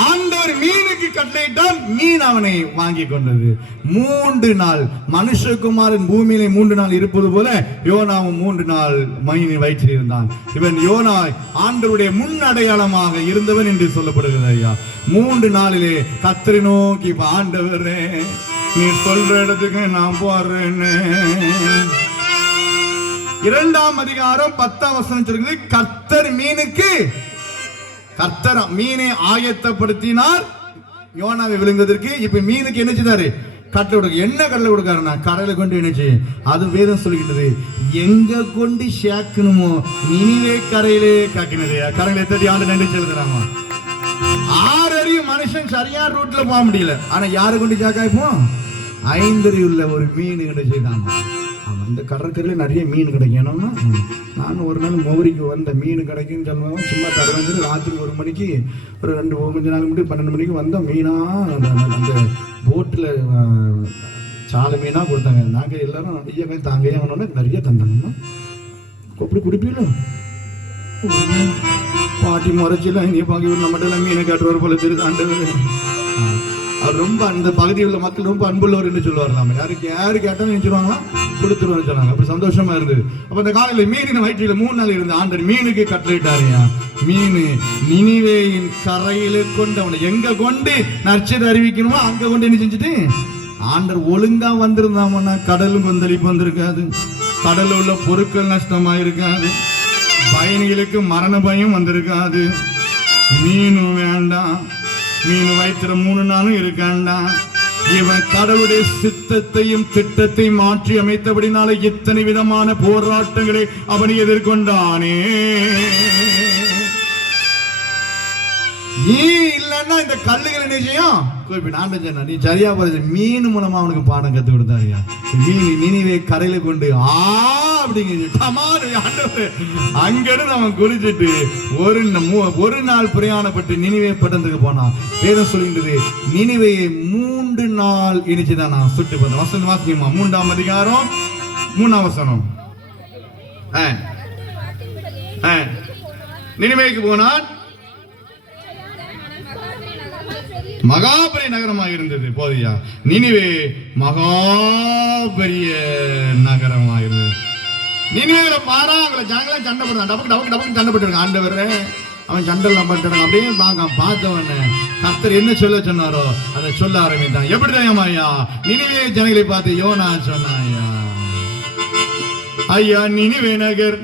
ஆண்டவர் மீனுக்கு கட்டளையிட்டால் மீன் அவனை வாங்கி கொண்டது. 3 நாள் மனுஷகுமாரன் பூமியிலே 3 நாள் இருப்பது போல யோனாவும் 3 நாள் மீனின் வயிற்றில் இருந்தான். இவன் யோனா ஆண்டவருடைய முன் அடையாளமாக இருந்தவன் என்று சொல்லப்படுகிறது. ஐயா 3 நாளிலே கர்த்தரை நோக்கி ஆண்டவரே நீ சொல்ற இடத்துக்கு நான் போறேன்னு 2ஆம் அதிகாரம் 10ஆம் வசனம் சொல்கிறது. கர்த்தர் மீனை ஆயத்தப்படுத்தினார் யோனாவை விழுங்குவதற்கு. இப்ப மீனுக்கு என்ன செய்தாரு? கட்டளை கொடுக்க. என்ன கட்டளை கொடுக்காருன்னா கரையில கொண்டு இணைச்சு. அது வேதம் சொல்லிக்கிட்டது, எங்க கொண்டு சேர்க்கணுமோ நினிவே கரையிலே காக்கினது. கரையில எத்தடி ஆண்டு நன்றி செலுத்துறாங்க. 6 அறிவு மனுஷன் சரியான ரூட்ல போக முடியல. ஆனா யாரு கொண்டு சேர்க்காய்ப்போம்? 5 அறிவு உள்ள ஒரு மீன் கிட்ட செய்தாங்க. இந்த கடற்கரையில் நிறைய மீன் கிடைக்கணும்னா நான் ஒரு நாள் மௌரிக்கு வந்த மீன் கிடைக்குன்னு சொல்லுவாங்க. சும்மா தடவை ராத்திரி 1 மணிக்கு ஒரு 2 நாள் மணி 12 மணிக்கு வந்தோம். மீனாக அந்த போட்டில் சாலை மீனாக கொடுத்தாங்க. நாங்கள் எல்லாரும் நிறைய தாங்க அவனோட நிறைய தந்தாங்கம்மா. அப்படி குடிப்பீங்களோ பாட்டி முறைச்சில நீ பாக்கி நம்மகிட்ட மீனை காட்டுவார் போல தெரியுது ஆண்டவர். அவர் ரொம்ப அந்த பகுதியில் உள்ள மக்கள் ரொம்ப அன்புள்ளவர் என்று சொல்லுவார். யாரு கேட்டாலும் நினைச்சிருவாங்களா கொடுத்துருவான்னு சொன்னாங்க. அப்படி சந்தோஷமா இருந்தது. அப்ப அந்த காலையில் மீனின் வயிற்றில 3 நாள் இருந்து ஆண்டர் மீனுக்கு கட்டளையிட்டாரியா. மீன் நினிவேயின் கரையில கொண்டு அவனை எங்க கொண்டு நற்செய்தி அறிவிக்கணுமோ அங்க கொண்டு என்ன செஞ்சுட்டு ஆண்டர் ஒழுங்கா வந்திருந்தாமன்னா கடலும் கொந்தளிப்பு வந்திருக்காது, கடல்ல உள்ள பொருட்கள் நஷ்டமா இருக்காது, பயணிகளுக்கு மரண பயம் வந்திருக்காது. மீனும் வேண்டாம், மீன் வயிற்றுல 3 நாளும் இருக்காண்டா. இவன் கடவுளுடைய சித்தத்தையும் திட்டத்தையும் மாற்றி அமைத்தபடினால இத்தனை விதமான போராட்டங்களை அவனை எதிர்கொண்டானே. இல்லன்னா இந்த கல்லுகளை நிச்சயம் நீ சரியா போறது. மீன் மூலமா அவனுக்கு பாடம் கத்து கொடுத்தாருயா. மீன் நினிவே கரையில கொண்டு அங்கிருந்து அவன் குளிச்சுட்டு ஒரு நாள் பிரயாணப்பட்டு நினிவே பட்டணத்துக்கு போனான். வேதம் சொல்கின்றது நினிவேயை 3 நாள் இனிச்சுதான் நான் சுட்டு பார்த்தேன். வசனம் வாசிக்குமா? 3ஆம் அதிகாரம் 3ஆம் வசனம். நினிவேக்கு போனான். மகாபெரிய நகரமாக இருந்தது. போதியா நினிவே மகாபெரிய நகரமாக இருந்தது. நினிவேல பாரா அவங்களை ஜனங்கள சண்டை போடுறான். டபக்கு சண்டை போட்டுருக்கான். ஆண்டவர் அவன் சண்டெல்லாம் பண்றான். அப்படியே பார்த்தவன கர்த்தர் என்ன சொல்ல சொன்னாரோ அதை சொல்ல ஆரம்பித்தான். எப்படிதான் ஐயா நினிவே ஜனங்களை பார்த்து யோனா சொன்னாயா, ஐயா நினிவே நகர்,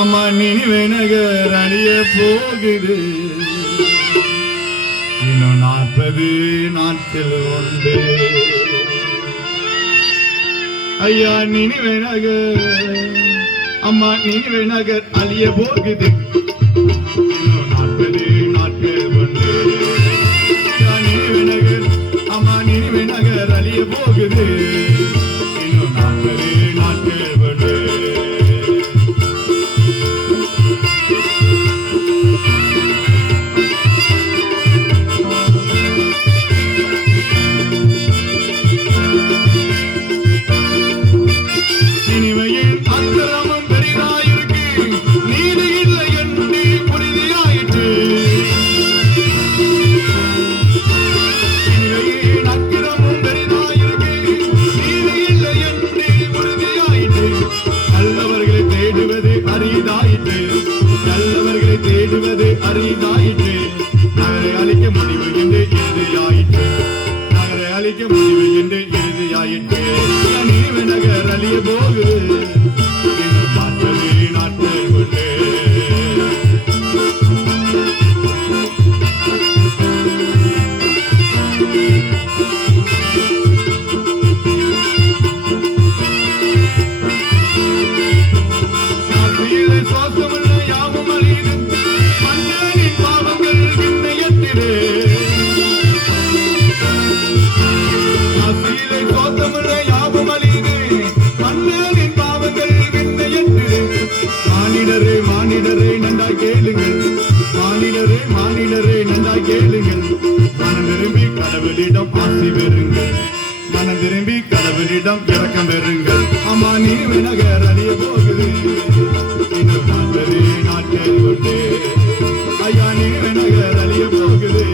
ஆமா நினிவே நகர் அழிய போகுது, இன்னும் 40 நாட்கள் உண்டு. ஐயா நினிவே நகர், அம்மா நினிவே நகர் அழிய போகுது, இன்னும் 40 நாட்கள் உண்டு. நினிவே நகர், அம்மா நினிவே நகர் அழிய போகுது, இன்னும் 40 நாட்கள் உண்டு. தேடுவது அரிதாயிற்று, நகரை அழிக்க முடிவு என்று இறுதியாயிற்று, நகரை அழிக்க முடிவு என்று இறுதியாயிற்று. நினிவே நகர் அழிய போகுது, இன்னும் 40 நாட்கள் உண்டு. மானிடரே நன்றாய் கேளுங்கள், மனம் திரும்பி கடவுளிடம் ஆசி பெறுங்கள், மனம் திரும்பி கடவுளிடம் இரக்கம் பெறுங்கள். ஆமா நினிவே நகர் அழிய போகுது, இன்னும் 40 நாட்கள் உண்டு. ஐயா நினிவே நகர் அழிய போகுது,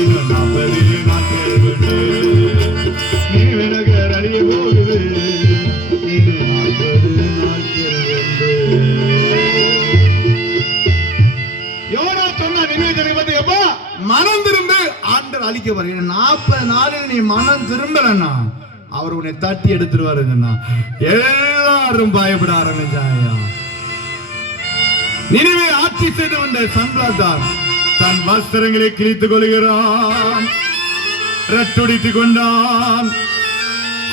இன்னும் 40 நாட்கள் உண்டு. நினிவே நகர் அழிய போகுது, இன்னும் 40 நாட்கள் உண்டு. மனம் திரும்ப ஆண்டவர் அழிக்க வருகிற 40 நாளில் நீ மனம் திரும்பலன்னா அவர் உன்னை தட்டி எடுத்துருவாருன்னா எல்லாரும் பயப்பட ஆரம்பிச்சாங்க. நினிவே ஆட்சி செய்து வந்த சன்பாத்தான் தன் வஸ்திரங்களை கிழித்துக் கொள்கிறான். ரட்டுடித்து கொண்டான்,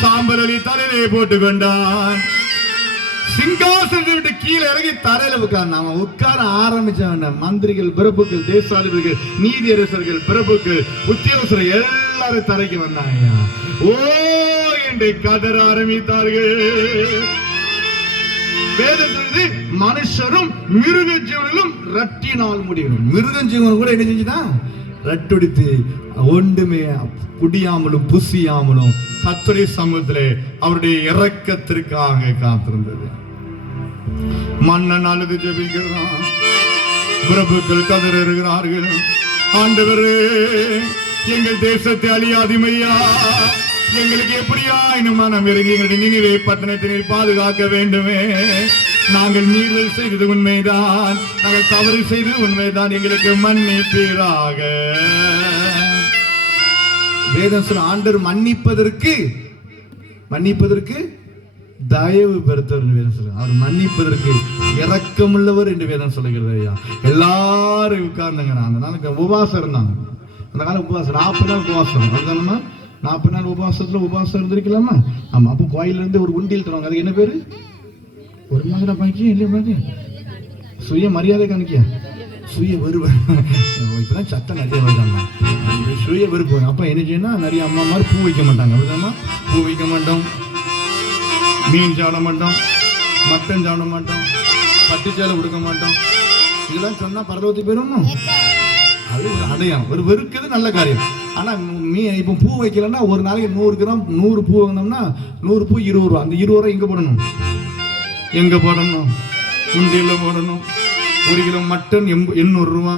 சாம்பலி தலையிலே போட்டு கொண்டான், சிங்காசனத்தை விட்டு கீழே இறங்கி தரையில உட்கார்ந்து அவன் உட்கார ஆரம்பிச்சவன். மந்திரிகள், பிரபுக்கள், தேசாதிபதிகள், நீதியரசர்கள், பிரபுக்கள், உத்தியோகஸ்தர்கள் எல்லாரும் தரைக்கு வந்தாங்க. ஓ என்று கதற ஆரம்பித்தார்கள். வேதத்திலிருந்து மனுஷரும் மிருக ஜீவனும் ரட்டினால் முடியும். மிருக ஜீவன் கூட என்ன செஞ்சுனா ரட்டுடித்து ஒன்றுமே குடியாமலும் புசியாமலும் கர்த்தருடைய சமூகத்திலே அவருடைய இரக்கத்திற்காக காத்திருந்தது. மன்னன் அழுது ஜெபிக்கிறான், பிரபுக்கள் கதறுகிறார்கள், ஆண்டவரே எங்கள் தேசத்தை அழியாதிமையா, எங்களுக்கு எப்படியா இன்னும் மனம் இறங்கி எங்களுடைய நினைவை பட்டணத்தினை பாதுகாக்க வேண்டுமே. நாங்கள் மீறல் செய்தது உண்மைதான், நாங்கள் தவறு செய்தது உண்மைதான், எங்களுக்கு மன்னிப்பீராக. வேதம் சொல்ல ஆண்டவர் மன்னிப்பதற்கு தயவு பெருத்தவர் வேதம் சொல்ல, அவர் மன்னிப்பதற்கு இரக்கமுள்ளவர் என்று வேதம் சொல்லுகிறது. ஐயா எல்லாரும் உட்கார்ந்தாங்க. அந்த நாளுக்கு உபவாசம் இருந்தாங்க. அந்த காலம் உபவாசம் 40 நாள் உபவாசம். அதுதானம்மா 40 நாள் உபவாசம் இருந்திருக்கலாமா? ஆமா. அப்போ கோயில இருந்து ஒரு உண்டியல் தருவாங்க. அதுக்கு என்ன பேரு? ஒரு மாதிரி பாக்கியம் இல்லையா பாக்கிய சுய மரியாதை காணிக்க சுய வெறுப்பு. இப்பதான் சத்தம் நிறைய வருதாங்க. சுய வெறுப்பு. அப்ப என்ன செய்யணும், நிறைய அம்மா மாதிரி பூ வைக்க மாட்டாங்க. அப்படிதாம்மா, பூ வைக்க மாட்டோம், மீன் சாப்பிட மாட்டோம், மட்டன் சாப்பிட மாட்டோம், பட்டுச்சேலை கொடுக்க மாட்டோம். இதெல்லாம் சொன்னா பரலோகத்துக்கு போயிடும். அது ஒரு அடையாளம், ஒரு வெறுக்கிறது நல்ல காரியம். ஆனா இப்போ பூ வைக்கலன்னா ஒரு நாளைக்கு 100 கிராம் 100 பூ வாங்கினோம்னா 100 பூ 20 ரூபா. அந்த 20 ரூபா எங்க போடணும்? உண்டியல்ல போடணும். 1 கிலோ மட்டன் 800 ரூபா.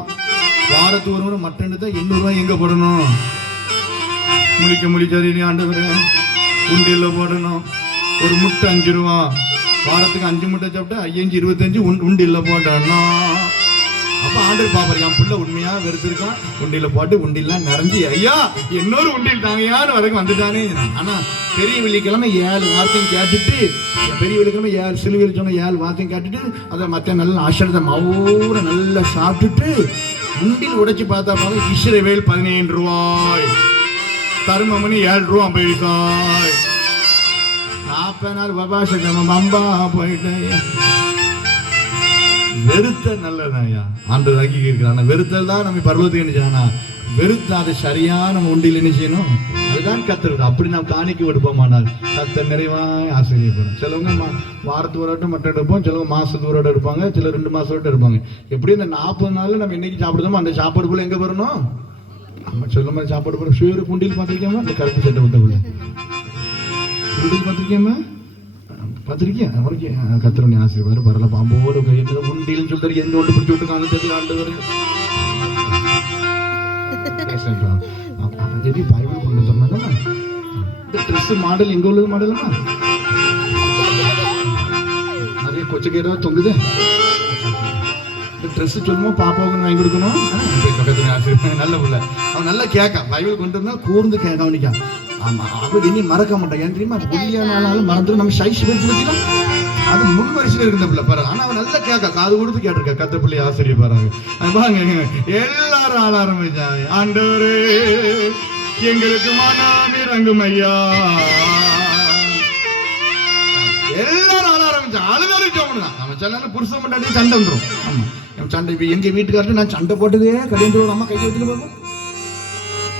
வாரத்துக்கு ஒரு முறை மட்டன் தான் 800 ரூபாய். எங்க போடணும்? முழிச்சாரி ஆண்டவரே உண்டியல்ல போடணும். ஒரு முட்டை 5 ரூபா. வாரத்துக்கு 5 முட்டை சாப்பிட்டா 5 25 உண்டியல்ல போடணும். அப்ப ஆண்டவர் பாப்பாரு, என் பிள்ளை உண்மையா வெறுத்திருக்கான், உண்டியில போட்டு உண்டியெல்லாம் நிறைஞ்சி ஐயா இன்னொரு உண்டியல் தாங்கயான்னு வரைக்கும் வந்துட்டானே. ஆனா பெரிய வெள்ளிக்கிழமை 7 வார்த்தையும் கேட்டுட்டு, பெரிய வெள்ளிக்கிழமை 7 சிலுவையில் சொன்ன 7 வார்த்தையும் கேட்டுட்டு, அதை மற்ற நல்ல ஆசிரியத்தை மவுர நல்லா சாப்பிட்டுட்டு உண்டியில் உடைச்சு பார்த்தா இஸ்ரவேல் 17 ரூபாய், தருமமணி 7 ரூபா 50 காய். 40 நாள் உபவாசம் அம்பா போயிட்டேன். வெறுத்த நல்லதாயா ஆண்டவர் இருக்கிறான். வெறுத்தல் தான் நம்ம பருவத்துக்கு என்ன செய்யணும், வெறுத்த அதை சரியா நம்ம உண்டியில் என்ன செய்யணும், அதுதான் கத்துறது. அப்படி நாம் காணிக்க விடுப்போமானால் கர்த்தர் நிறைவாய் ஆசீர்வதிப்பார். சிலவங்க வாரத்து ஒரு வட்டம் மட்டன் எடுப்போம், சிலவங்க மாசத்து ஒரு வட்டம் இருப்பாங்க, சில 2 மாசம் வட்டம் இருப்பாங்க. எப்படி இந்த 40 நாள்ல நம்ம என்னைக்கு சாப்பிடுதோமோ அந்த சாப்பாடுக்குள்ள எங்க வரணும், நம்ம சொல்ல மாதிரி சாப்பாடு போற சுயரு குண்டியில் பார்த்திருக்கேமா, இந்த கருப்பு சட்டை விட்டக்குள்ள குண்டியில் பார்த்திருக்கேமா, பார்த்திருக்கேன். அவருக்கு கத்திரவனை ஆசீர்வாதம் பரல பாம்போடு உண்டியில் சொல்றாரு. எந்த ஒன்று பிடிச்சி விட்டு காணுறது ஆண்டவர் பைபிள் கொண்டு சொன்னா இந்த ட்ரெஸ் மாடல் எங்க உள்ளது மாடலமா நிறைய கொச்சக்கீரை தொங்குது. இந்த ட்ரெஸ் சொல்லுமோ பாப்பாவுக்கு வாங்கி கொடுக்கணும். நல்ல பிள்ளை அவன் நல்லா கேட்கான். பைபிள் கொண்டு வந்தா கூர்ந்து கேட்க அவனிக்கான். ஆமா அப்படி இனி மறக்க மாட்டான். ஏன் தெரியுமா, புள்ளியானாலும் மறந்துடும். நம்ம சைஸ் பேச்சு அது முன் வரிசையில் இருந்த பிள்ளை பாரு. ஆனா அவன் நல்லா கேட்க காது கொடுத்து கேட்டிருக்கா. கத்த பிள்ளை ஆசிரியர் பாருங்க. பாருங்க எல்லாரும் ஆள ஆரம்பிச்சாங்க. ஆண்டவரே எங்களுக்கு மனம் இறங்கும் ஐயா. எல்லாரும் ஆள ஆரம்பிச்சாங்க. அழுதாலும் நம்ம சொன்னாலும் புருஷன் முன்னாடி சண்டை வந்துடும். ஆமா சண்டை. இப்ப எங்க வீட்டுக்காரட்டு நான் சண்டை போட்டதே கல்யாணம் ஒரு அம்மா கை வச்சுட்டு போகும்.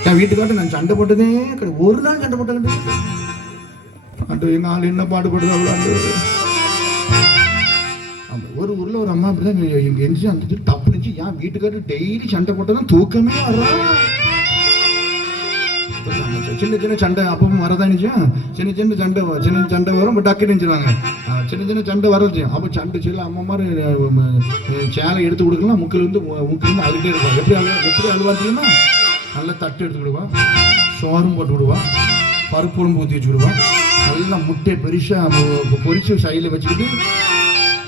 என் வீட்டுக்காரட்டு நான் சண்டை போட்டதே கிடையாது. ஒரு நாள் சண்டை போட்ட கிடையாது. எங்க ஆள் என்ன பாடுபடுது அவ்வளோ. ஒரு ஊர்ல ஒரு அம்மா அப்படிதான் எங்க எஞ்சி அந்த தப்பு நினைச்சு என் வீட்டுக்காரட்டு டெய்லி சண்டை போட்டதான் தூக்கமே வர. சின்ன சின்ன சண்டை அப்பவும் வரதான் நினைச்சோம். சின்ன சண்டை வரும். பட் டக்கு நினைச்சிருவாங்க. சின்ன சண்டை வரச்சு. அப்போ சண்டை சில அம்மா மாதிரி சேலை எடுத்து கொடுக்கலாம். முக்கிலிருந்து அழுகிட்டே இருப்பாங்க. எப்படி அழுவாத்தீங்கன்னா நல்லா தட்டு எடுத்து விடுவான், சோறும் போட்டு விடுவான், பருப்பும் ஊற்றி வச்சு விடுவான். நல்லா முட்டையை பெருசா பொரிச்சு சைடில் வச்சுக்கிட்டு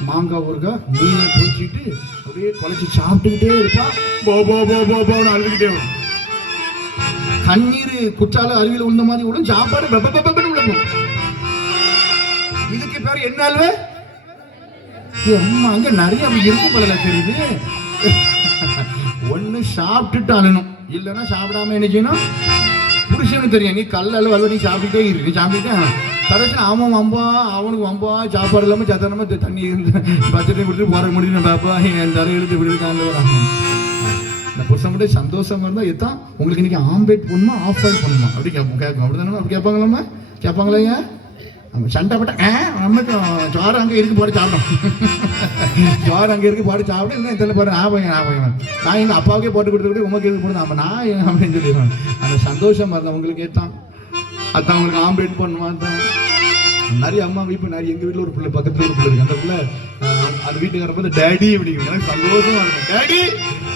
மாங்காய் ஊறுகாய் மீனை பொரிச்சுக்கிட்டு அப்படியே குழச்சி சாப்பிட்டுக்கிட்டே இருப்பான். போன்னு அழுதுகிட்டே வரும். கண்ணீர் குச்சால அருவியில் உள்ள மாதிரி விடும். சாப்பாடு விளக்கும். இதுக்கு பேர் என்ன அல்வ? அம்மா அங்க நிறைய இருக்கும் போல தெரியுது. ஒண்ணு சாப்பிட்டுட்டு அழணும், இல்லைன்னா சாப்பிடாம என்ன செய்யணும், புருஷனுக்கு தெரியும் நீ கல்லு வல்ல நீ சாப்பிட்டுட்டே இருக்கு, நீ சாப்பிட்டுட்டே கடைசியில் அவன் வம்பா, அவனுக்கு வம்பா, சாப்பாடு இல்லாமல் சத்தனமா தண்ணி பச்சத்தை கொடுத்து போற முடியும் பாப்பா என் தலை எழுத்து இப்படி இருக்காங்க. இந்த புருஷன் மட்டும் சந்தோஷமா இருந்தால் எத்தான் உங்களுக்கு இன்னைக்கு ஆம்பேட் பண்ணுமா ஆஃப் ஆயில் பண்ணுமா அப்படி கேட்கும். அப்படி தானே அப்படி கேட்பாங்களாம்மா, கேட்பாங்களா? நம்ம சண்டை போட்டா நமக்கு சோறு அங்கே இருக்கு போட்டு சாப்பிடும், சோறு அங்கே இருக்கு போட்டு சாப்பிட்டு என்ன தெரியல பாரு ஆபங்க நான் எங்கள் அப்பாவுக்கே போட்டு கொடுத்துக்கிட்டு உங்களுக்கு எதுக்கு போடுது ஆமாம் நான் அப்படின்னு சொல்லிடுவேன். அந்த சந்தோஷமா இருந்தால் உங்களுக்கு ஏற்றான் அதான் உங்களுக்கு ஆம்பேட் பண்ணுமா தான். நிறைய அம்மா இப்போ நிறைய எங்கள் வீட்டில் ஒரு பிள்ளை பக்கத்தில் ஒரு பிள்ளை இருக்கு, அந்த பிள்ளை அந்த வீட்டுக்கார பார்த்து டேடி அப்படிங்க எனக்கு சந்தோஷமா இருக்கும். டேடி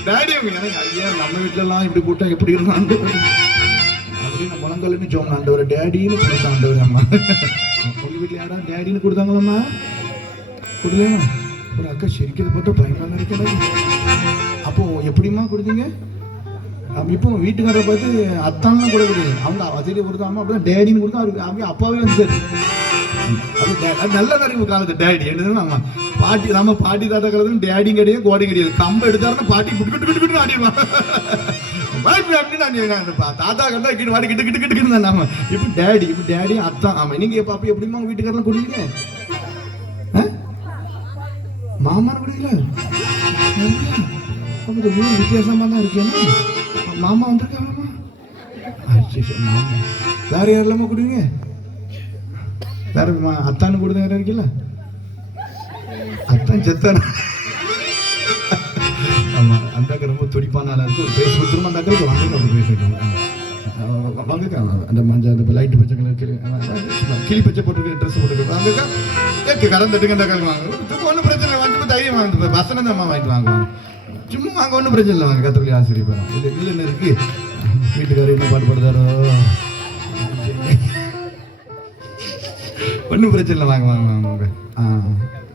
டேடி அப்படிங்க எனக்கு ஐயா நம்ம வீட்டிலலாம் இப்படி கூட்டா எப்படி இருக்கும் அந்த அப்படின்னு முழங்கல்னு சோம் ஆண்டவர் டேடின்னு கொடுத்தா ஆண்டவர். அம்மா உங்கள் வீட்டில் யாரா டேடின்னு கொடுத்தாங்களாம்மா? கொடுக்கலாமா? ஒரு அக்கா சிரிக்கிறத பார்த்தா பயமா நினைக்கிறேன். அப்போ எப்படிம்மா கொடுத்தீங்க? இப்போ வீட்டுக்காரரை பார்த்து அத்தான்லாம் கூட கொடுக்குது, அவங்க அதிலே கொடுத்தாமா அப்படிதான் டேடின்னு கொடுத்தா அவருக்கு அவங்க அப்பாவே வந்து அது நல்ல அறிவு காலத்து டேடி என்ன நம்ம பாட்டி நம்ம பாட்டி தாத்தா காலத்துல டேடியும் கிடையாது கோடையும் கிடையாது. கம்ப எடுத்தாருன்னா பாட்டி குட்டு ஆடிடுவான் அப்படின்னு தாத்தா கண்டா கிட்ட வாடி கிட்ட கிட்ட கிட்டு நாம இப்போ டேடி இப்போ டேடி அத்தான். ஆமா நீங்க இப்ப அப்ப எப்படிமா உங்க வீட்டுக்காரெல்லாம் கொடுக்கீங்க? மாமான்னு கொடுக்கல வித்தியாசமா தான் இருக்கேன்னு மாமா வந்திருக்காங்கம்மா. மாமா வேற யாரெல்லாமா கொடுங்க? வேற அத்தானு கொடுத்த யாரும் இருக்கல? அத்தான் செத்தான. ஆமா அந்த அக்கா ரொம்ப துடிப்பான ஆளா இருக்கு. பேசி கொடுத்துருமா அந்த அக்கா வாங்க அப்படி பேசிருக்காங்க. வாங்கக்கா அந்த மஞ்சள் அந்த லைட்டு பச்சை கலர் கிளி பச்சை போட்டுருக்க ட்ரெஸ் போட்டுருக்க வாங்கக்கா ஏக்கு கடன் தட்டுங்க அந்த அக்கா வாங்க ஒன்றும் பிரச்சனை இல்லை வந்து தைரியம் வாங்க வசனம் தான் வாங்கிட்டு வாங்குவாங்க சும்மா வாங்க ஒன்றும் பிரச்சனை இல்லை வாங்க கத்திரலி ஆசிரியர் போகிறோம் இல்லை இல்லை என்ன இருக்கு வீட்டுக்காரர் என்ன பாட்டு பாடுதாரோ ஒன்றும் பிரச்சனை இல்லை வாங்க வாங்க வாங்க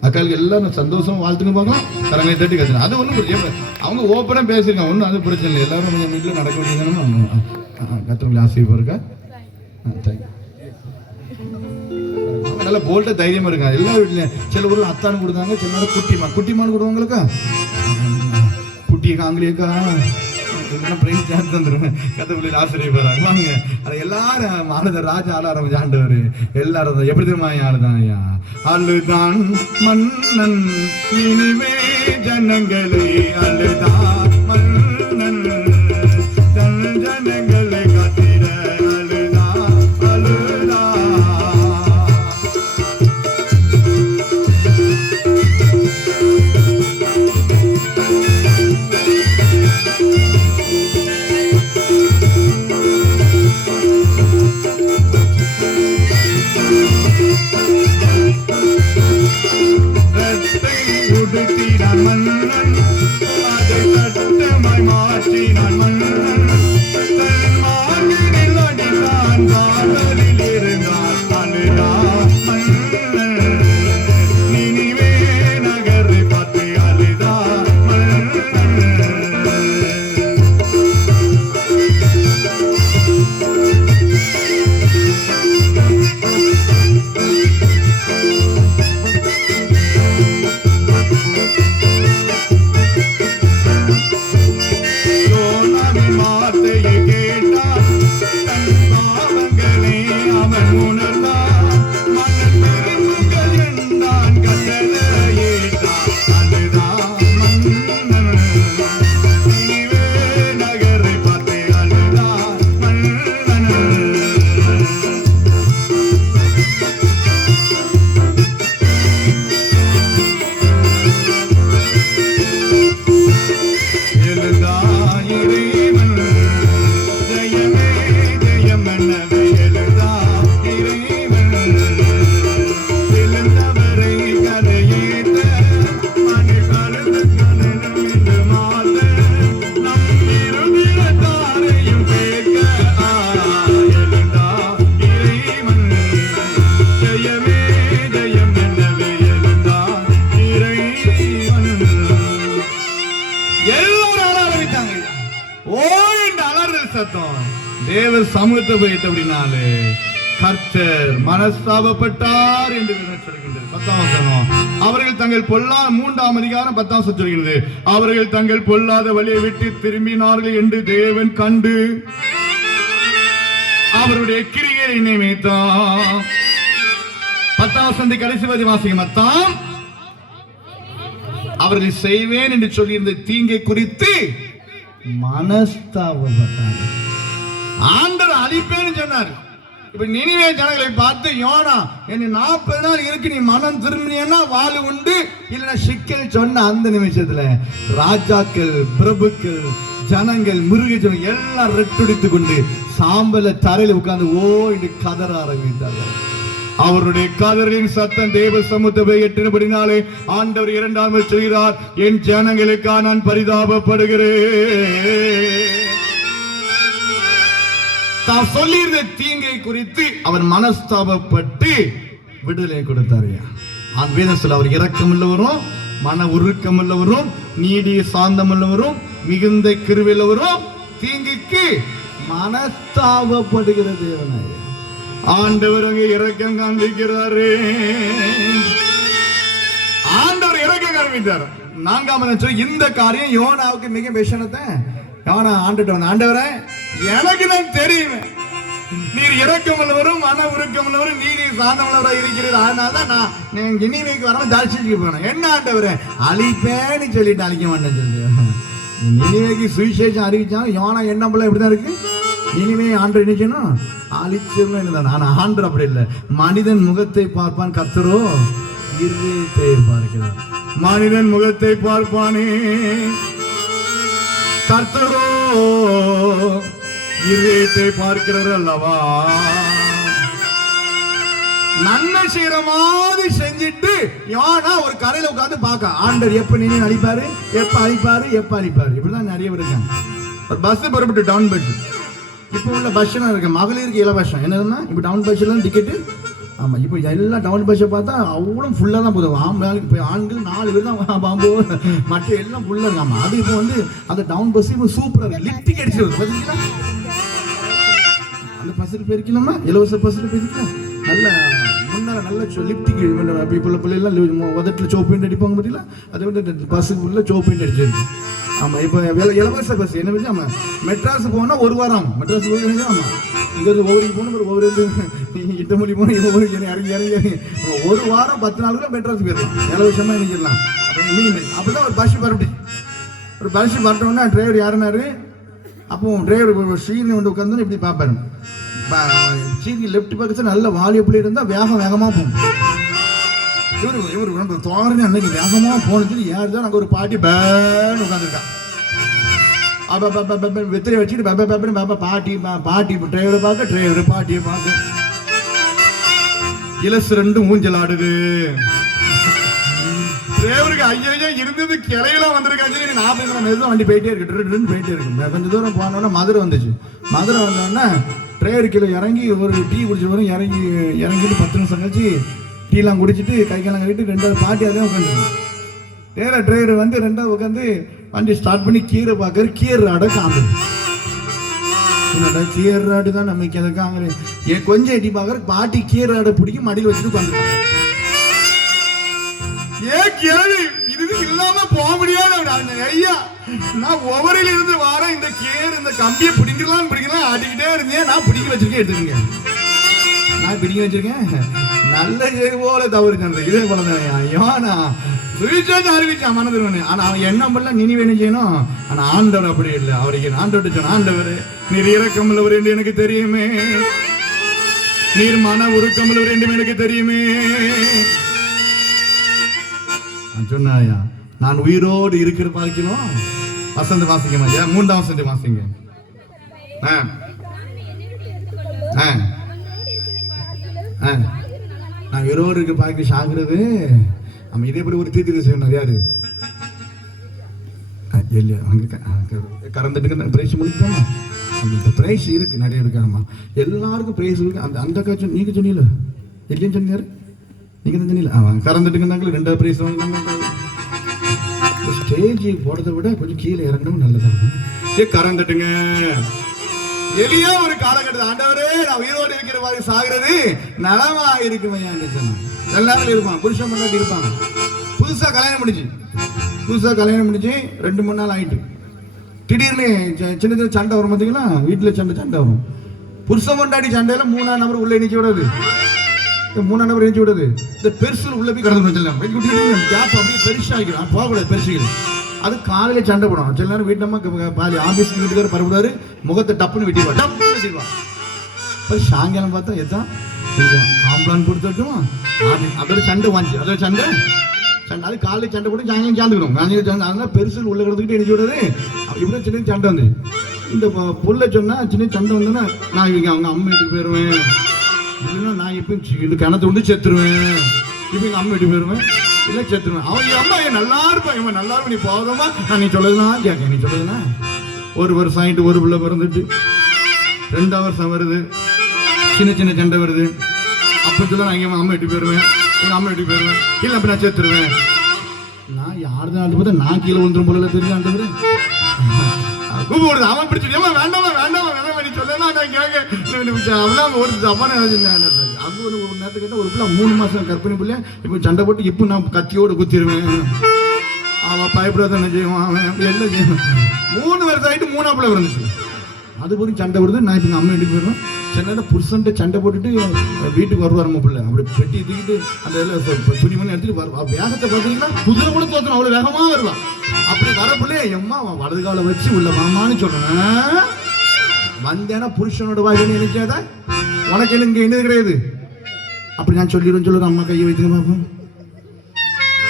அக்காளுக்கு எல்லாரும் சந்தோஷம் வாழ்த்துன்னு பார்க்கலாம் தரங்களை தட்டி கற்றுனா அது ஒன்றும் பிரச்சனை அவங்க ஓப்பனாக பேசியிருக்காங்க ஒன்றும் அது பிரச்சனை இல்லை எல்லாரும் நம்ம வீட்டில் நடக்க வேண்டியதானே கத்திரலி ஆசிரியர் இருக்கா நல்ல போல்ட்ட தைரியமா இருக்காங்க எல்லா வீட்லயும் சில ஊர்ல அத்தானு கொடுத்தாங்க சில நேரம் குட்டிமான்னு கொடுவாங்களுக்கா குட்டியை காங்கலியக்கா பிரைஸ் சார்ஜ் தந்துருவேன் கத்தப்பள்ளி ஆசிரியர் போறாங்க வாங்க அது எல்லாரும் ஆளுத ராஜா ஆள ஆரம்பிச்சு ஆண்டவர் எல்லாரும் எப்படி தெரியுமா ஆளுதான் ஐயா அழுதான் மன்னன் இனிமே ஜனங்களே அழுதான் மன்னன் ஜனங்களை காத்திர தேவர் சமூகத்தை போயிட்டு அப்படின்னாலே கர்த்தர் மனஸ்தாபப்பட்டார் என்று சொல்கின்றது 10ஆம் வசனம். அவர்கள் தங்கள் 3ஆம் அதிகாரம் 10ஆம் வசனம் சொல்கிறது அவர்கள் தங்கள் பொல்லாத வழியை விட்டு திரும்பினார்கள் என்று தேவன் கண்டு அவருடைய கிரியை நிமித்தம். 10ஆம் வசனத்தை கடைசி பகுதி வாசிங்க. மத்தாம் அவர்கள் செய்வேன் என்று சொல்லி இந்த தீங்கை குறித்து மனஸ்தாபப்பட்டார். ஆண்டவர் அழிப்பேன்னு சொன்னார். இப்ப நினிவே ஜனங்களை பார்த்து, யோனா என்ன 40 நாள் இருக்கு, நீ மனம் திரும்பினா வாழ் உண்டு, இல்லைன்னா சிக்கல் சொன்ன அந்த நிமிஷத்துல ராஜாக்கள், பிரபுக்கள், ஜனங்கள், மிருக ஜனங்கள் எல்லாம் ரெட்டுடித்துக் கொண்டு சாம்பல தரையில் உட்கார்ந்து ஓடி கதற ஆரம்பித்தார்கள். அவருடைய கதறின் சத்தம் தேவ சமூகத்தை எட்டினபடினாலே ஆண்டவர் 2ஆம் சொல்கிறார், என் ஜனங்களுக்காக நான் பரிதாபப்படுகிறேன். தான் சொல்லியிருந்த தீங்கை குறித்து அவர் மனஸ்தாபப்பட்டு விடுதலை கொடுத்தாரு. வேதத்தில் அவர் இரக்கம் உள்ளவரும், மன உருக்கம் உள்ளவரும், நீடிய சாந்தம் உள்ளவரும், மிகுந்த கிருபையுள்ளவரும், தீங்குக்கு மனஸ்தாபப்படுகிற தேவனாய் ஆண்டவர் அங்கே இரக்கம் காண்பிக்கிறாரு. ஆண்டவர் இரக்கம் காண்பித்தார். 4ஆம் இந்த காரியம் யோனாவுக்கு மிக விஷனத்தை யோனா ஆண்டுட்டு வந்த, ஆண்டவரே எனக்கு தான் தெரியும் நீர் இரக்கம் உள்ளவரும், மன உருக்கம் உள்ளவரும், நீதி சாந்தம் உள்ளவராக இருக்கிறீர். அதனால நான் நினிவேக்கு வராம தரிசிச்சுக்கு போனேன். என்ன ஆண்டவரே அழிப்பேன்னு சொல்லிட்டு அழிக்க மாட்டேன்னு சொல்லி நினிவேக்கு சுவிசேஷம் அறிவிச்சாலும் யோனா என்ன போல இப்படிதான் இருக்கு. இனிமே ஆண்டு நினைக்கணும் அழிச்சிடணும். ஆனா ஆண்டு அப்படி இல்லை. மனிதன் முகத்தை பார்ப்பான், கர்த்தரோ இருதயத்தை பார்க்கிறார். மனிதன் முகத்தை பார்ப்பானே, கர்த்தரோ இருதயத்தை பார்க்கிறார் அல்லவா. நன்மை செய்யற மாதிரி செஞ்சுட்டு யோனா ஒரு கரையில உட்கார்ந்து பார்க்க, ஆண்டவர் எப்ப நீ அழிப்பாரு, எப்ப அழிப்பாரு, எப்ப அழிப்பாரு. இப்படிதான் நிறைய பேர் இருக்காங்க. ஒரு பஸ் புறப்பட்டு டவுன் பஸ், இப்போ உள்ள பஸ் எல்லாம் இருக்கு, மகளிருக்கு இலவசம். என்னதுன்னா இப்போ டவுன் பஸ்ல டிக்கெட்டு. ஆமா, இப்போ எல்லா டவுன் பஸ்ஸை பார்த்தா அவ்வளோ ஃபுல்லா தான் போதும். இப்போ ஆண்கள் 4 பேர் தான் பாம்பு, மற்ற எல்லாம் ஃபுல்லா இருக்காமா. அது இப்போ வந்து அந்த டவுன் பஸ் இப்போ சூப்பரா இருக்கு. லிப்டிக் அடிச்சிருக்கு பார்த்தீங்களா? அந்த பஸ்ஸுக்கு போயிருக்கலாமா, இலவச பஸ்ஸுக்கு போயிருக்கலாம். நல்ல முன்னால நல்ல லிப்டிக் இப்போ பிள்ளைலாம் உதட்டில் சோப்பு அடிப்பாங்க பார்த்தீங்களா, அதை வந்து பஸ்ஸுக்கு உள்ள சோப்பு அடிச்சிருக்கு. ஆமா, இப்போ இலவச பஸ் என்ன வச்சு ஆமா மெட்ராஸ் போனா 1 வாரம் மெட்ராஸ் போய் ஆமா இங்கிருந்து ஒவ்வொரு போகணும், ஒவ்வொரு இட்டமொழி போன ஒவ்வொரு இறங்கி 1 வாரம் 10 நாளுக்குள்ள மெட்ராஸ் போயிடலாம், இலவசமா நினைச்சிடலாம். அப்படிதான் ஒரு பஸ் வரட்டோம்னா டிரைவர் யாருனாரு, அப்போ டிரைவர் சீனி வந்து உட்காந்து இப்படி பார்ப்பாரு. சீனி லெப்ட் பக்கத்தில் நல்ல வாலி எப்படி இருந்தா வேகமா போகும். இவரு தோரணை அன்னைக்கு வேகமா போனது யார் தான், அங்க ஒரு பாட்டி பேன்னு உட்காந்துருக்கா. வெத்திரை வச்சுட்டு பாட்டி பாட்டி டிரைவரை பார்க்க, டிரைவர் பாட்டியை பார்க்க, இலசு 2 ஊஞ்சல் ஆடுது. டிரைவருக்கு ஐயா இருந்தது கிளையெல்லாம் வந்திருக்காச்சு. 40 மெதுவாக வண்டி போயிட்டே இருக்கு, போயிட்டே இருக்கு. கொஞ்சம் தூரம் போனோன்னா மதுரை வந்துச்சு. மதுரை வந்தோடனே டிரைவர் கீழே இறங்கி ஒரு டீ குடிச்சு வரும். இறங்கிட்டு 10 நிமிஷம் கழிச்சு டீலாம் குடிச்சிட்டு கைக்கெல்லாம் கட்டிட்டு 2வது பாட்டி அதே உட்காந்து டிரைவர் வந்து 2வது உட்காந்து வண்டி ஸ்டார்ட் பண்ணி கீரை பார்க்கற, கீரை ஆட காங்குது. என்னடா கீரை ஆடு தான் நமக்கு அதை காங்குது. ஏன் கொஞ்சம் எட்டி பார்க்கற பாட்டி கீரை ஆடை பிடிக்கும் மடியில் வச்சுட்டு உட்காந்துருக்காங்க. ஏன் கேள்வி இது இல்லாம போக முடியாது ஐயா. நான் ஒவ்வொருல இருந்து வர இந்த கேர் இந்த கம்பியை பிடிக்கலாம் ஆடிக்கிட்டே இருந்தேன். நான் பிடிக்க வச்சிருக்கேன், எடுத்துக்கங்க. நான் பிடிக்க வச்சிருக்கேன். நல்ல போல தவறு சொன்னது இதே போலதான். யோனா சுவிசேஷம் அறிவிச்சான் மனதில். ஆனா அவன் என்ன பண்ணல, நினி வேணும் செய்யணும். ஆனா ஆண்டவர் அப்படி இல்லை. அவருக்கு ஆண்டவர் சொன்ன, ஆண்டவர் நீர் இரக்கம் உள்ளவர் என்று எனக்கு தெரியுமே, நீர் மன உருக்கம் உள்ளவர் என்று எனக்கு தெரியுமே சொன்னாயா. நான் உயிரோடு இருக்கிற பார்க்கணும். வசந்த வாசிக்கமா, 3ஆம் வசந்த வாசிங்க. நான் உயிரோடு இருக்க பார்க்க சாகுறது. நம்ம இதே போல ஒரு தீர்த்து செய்யணும். யாரு கறந்துட்டு பிரைஸ் முடிப்போமா? அந்த பிரைஸ் இருக்கு, நிறைய இருக்கு. ஆமா, எல்லாருக்கும் பிரைஸ் இருக்கு. அந்த காட்சி நீங்க சொன்னீங்களா, இல்லைன்னு சொன்னீங்க, நீங்க தான் சொன்னீங்களா? கறந்துட்டு இருந்தாங்களே 2வது பிரைஸ் வாங்கினாங்க. ஸ்டேஜ் போடுறதை விட கொஞ்சம் கீழே இறங்கணும், நல்லதாக கறந்துட்டுங்க. எளியா ஒரு காலகட்டத்தில் ஆண்டவரே நான் உயிரோடு இருக்கிற மாதிரி சாகிறது நலமா இருக்குமையான்னு சொன்னாங்க. எல்லாரும் இருப்பாங்க, புருஷன் முன்னாடி இருப்பாங்க. புதுசா கல்யாணம் முடிஞ்சு 2-3 நாள் ஆயிட்டு திடீர்னு சின்ன சின்ன சண்டை வரும் பார்த்தீங்களா, வீட்டில் சண்டை வரும். புருஷன் கொண்டாடி சண்டையில 3ஆம் நபர் உள்ள இணைச்சி விடாது. 3ஆம் நபர் இணைச்சி விடாது. இந்த பெருசுல உள்ள போய் கடந்து வச்சிடலாம். கேப் அப்படியே பெருசாகிக்கலாம், போகக்கூடாது பெருசுகள். அது காலையில சண்டை போடும். சில நேரம் வீட்டம்மா பாலி ஆபீஸ்க்கு வீட்டுக்கார பரப்புறாரு, முகத்தை டப்புன்னு வெட்டிடுவா, டப்புன்னு வெட்டிடுவா. போய் சாயங்காலம் பார்த்தா எதான் காம்ப்ளான் கொடுத்துட்டுமா அதோட சண்டை வாங்கி அதோட சண்டை அது காலையில் சண்டை போட்டு சாயங்காலம் சாந்துக்கணும். சண்டை அதனால பெருசு உள்ள கிடந்துக்கிட்டு இணைச்சி விடாது. இப்படி சின்ன சண்டை வந்து இந்த புள்ள சொன்னா சின்ன சண்டை வந்தோன்னா நான் இவங்க அவங்க அம்மா வீட்டுக்கு போயிடுவேன், இல்லைன்னா நான் இப்போ இந்த கிணத்து வந்து செத்துருவேன், இப்போ எங்கள் அம்மா வீட்டுக்கு போயிடுவேன், இல்லை செத்துருவேன். அவங்க அம்மா நல்லா இருப்பாங்க, நல்லா இருப்பேன், நீ போகாதமா நான் நீ சொல்லுதுனா கேட்க, நீ சொல்லுதுனா ஒரு வருஷம் ஆகிட்டு ஒரு பிள்ளை பிறந்துட்டு 2 வருஷம் வருது, சின்ன சின்ன சண்டை வருது. அப்போ சொல்ல நான் எங்கள் அம்மா வீட்டுக்கு போயிடுவேன், எங்கள் அம்மா வீட்டுக்கு போயிடுவேன், இல்லை அப்போ நான் செத்துருவேன். நான் யாருதான் பார்த்தா நான் கீழே வந்துடும் போல தெரிஞ்சாண்டு கூப்பிடுறது. அவன் பிடிச்சிட்டு வேண்டாமா வேண்டாமா வேண்டாம் நீ சொல்லலாம் நான் கேட்க அவெல்லாம் ஒரு தப்பான அங்கே ஒரு நேரத்துக்கு கேட்டால் ஒரு பிள்ளை 3 மாதம் கர்ப்பிணி பிள்ளை இப்போ சண்டை போட்டு இப்போ நான் கத்தியோடு குத்திடுவேன். அவன் பயப்படாத என்ன செய்வான், அவன் என்ன செய்வான். 3 வருஷம் ஆகிட்டு 3ஆம் பிள்ளை வந்துச்சு. அது போய் சண்டை வருது. நான் இப்போ அம்மா வீட்டுக்கு போயிடுவேன். சில நேரம் புருஷன்ட்டு சண்டை போட்டுட்டு வீட்டுக்கு வருவார் நம்ம பிள்ளை. அப்படி பெட்டி தூக்கிட்டு அந்த துணிமணி எடுத்துட்டு வருவா. வேகத்தை பார்த்தீங்கன்னா குதிரை கூட தோற்றணும், அவ்வளோ வேகமாக வருவான். அப்படி வர பிள்ளைய எம்மா வலது காலை வச்சு உள்ள மாமான்னு சொல்றேன். வந்தேன்னா புருஷனோட வாயின்னு நினைச்சாத உனக்கு என்ன இங்கே என்ன கிடையாது. அப்படி நான் சொல்லிடுவேன் அம்மா கையை வைத்துங்க பார்ப்போம்.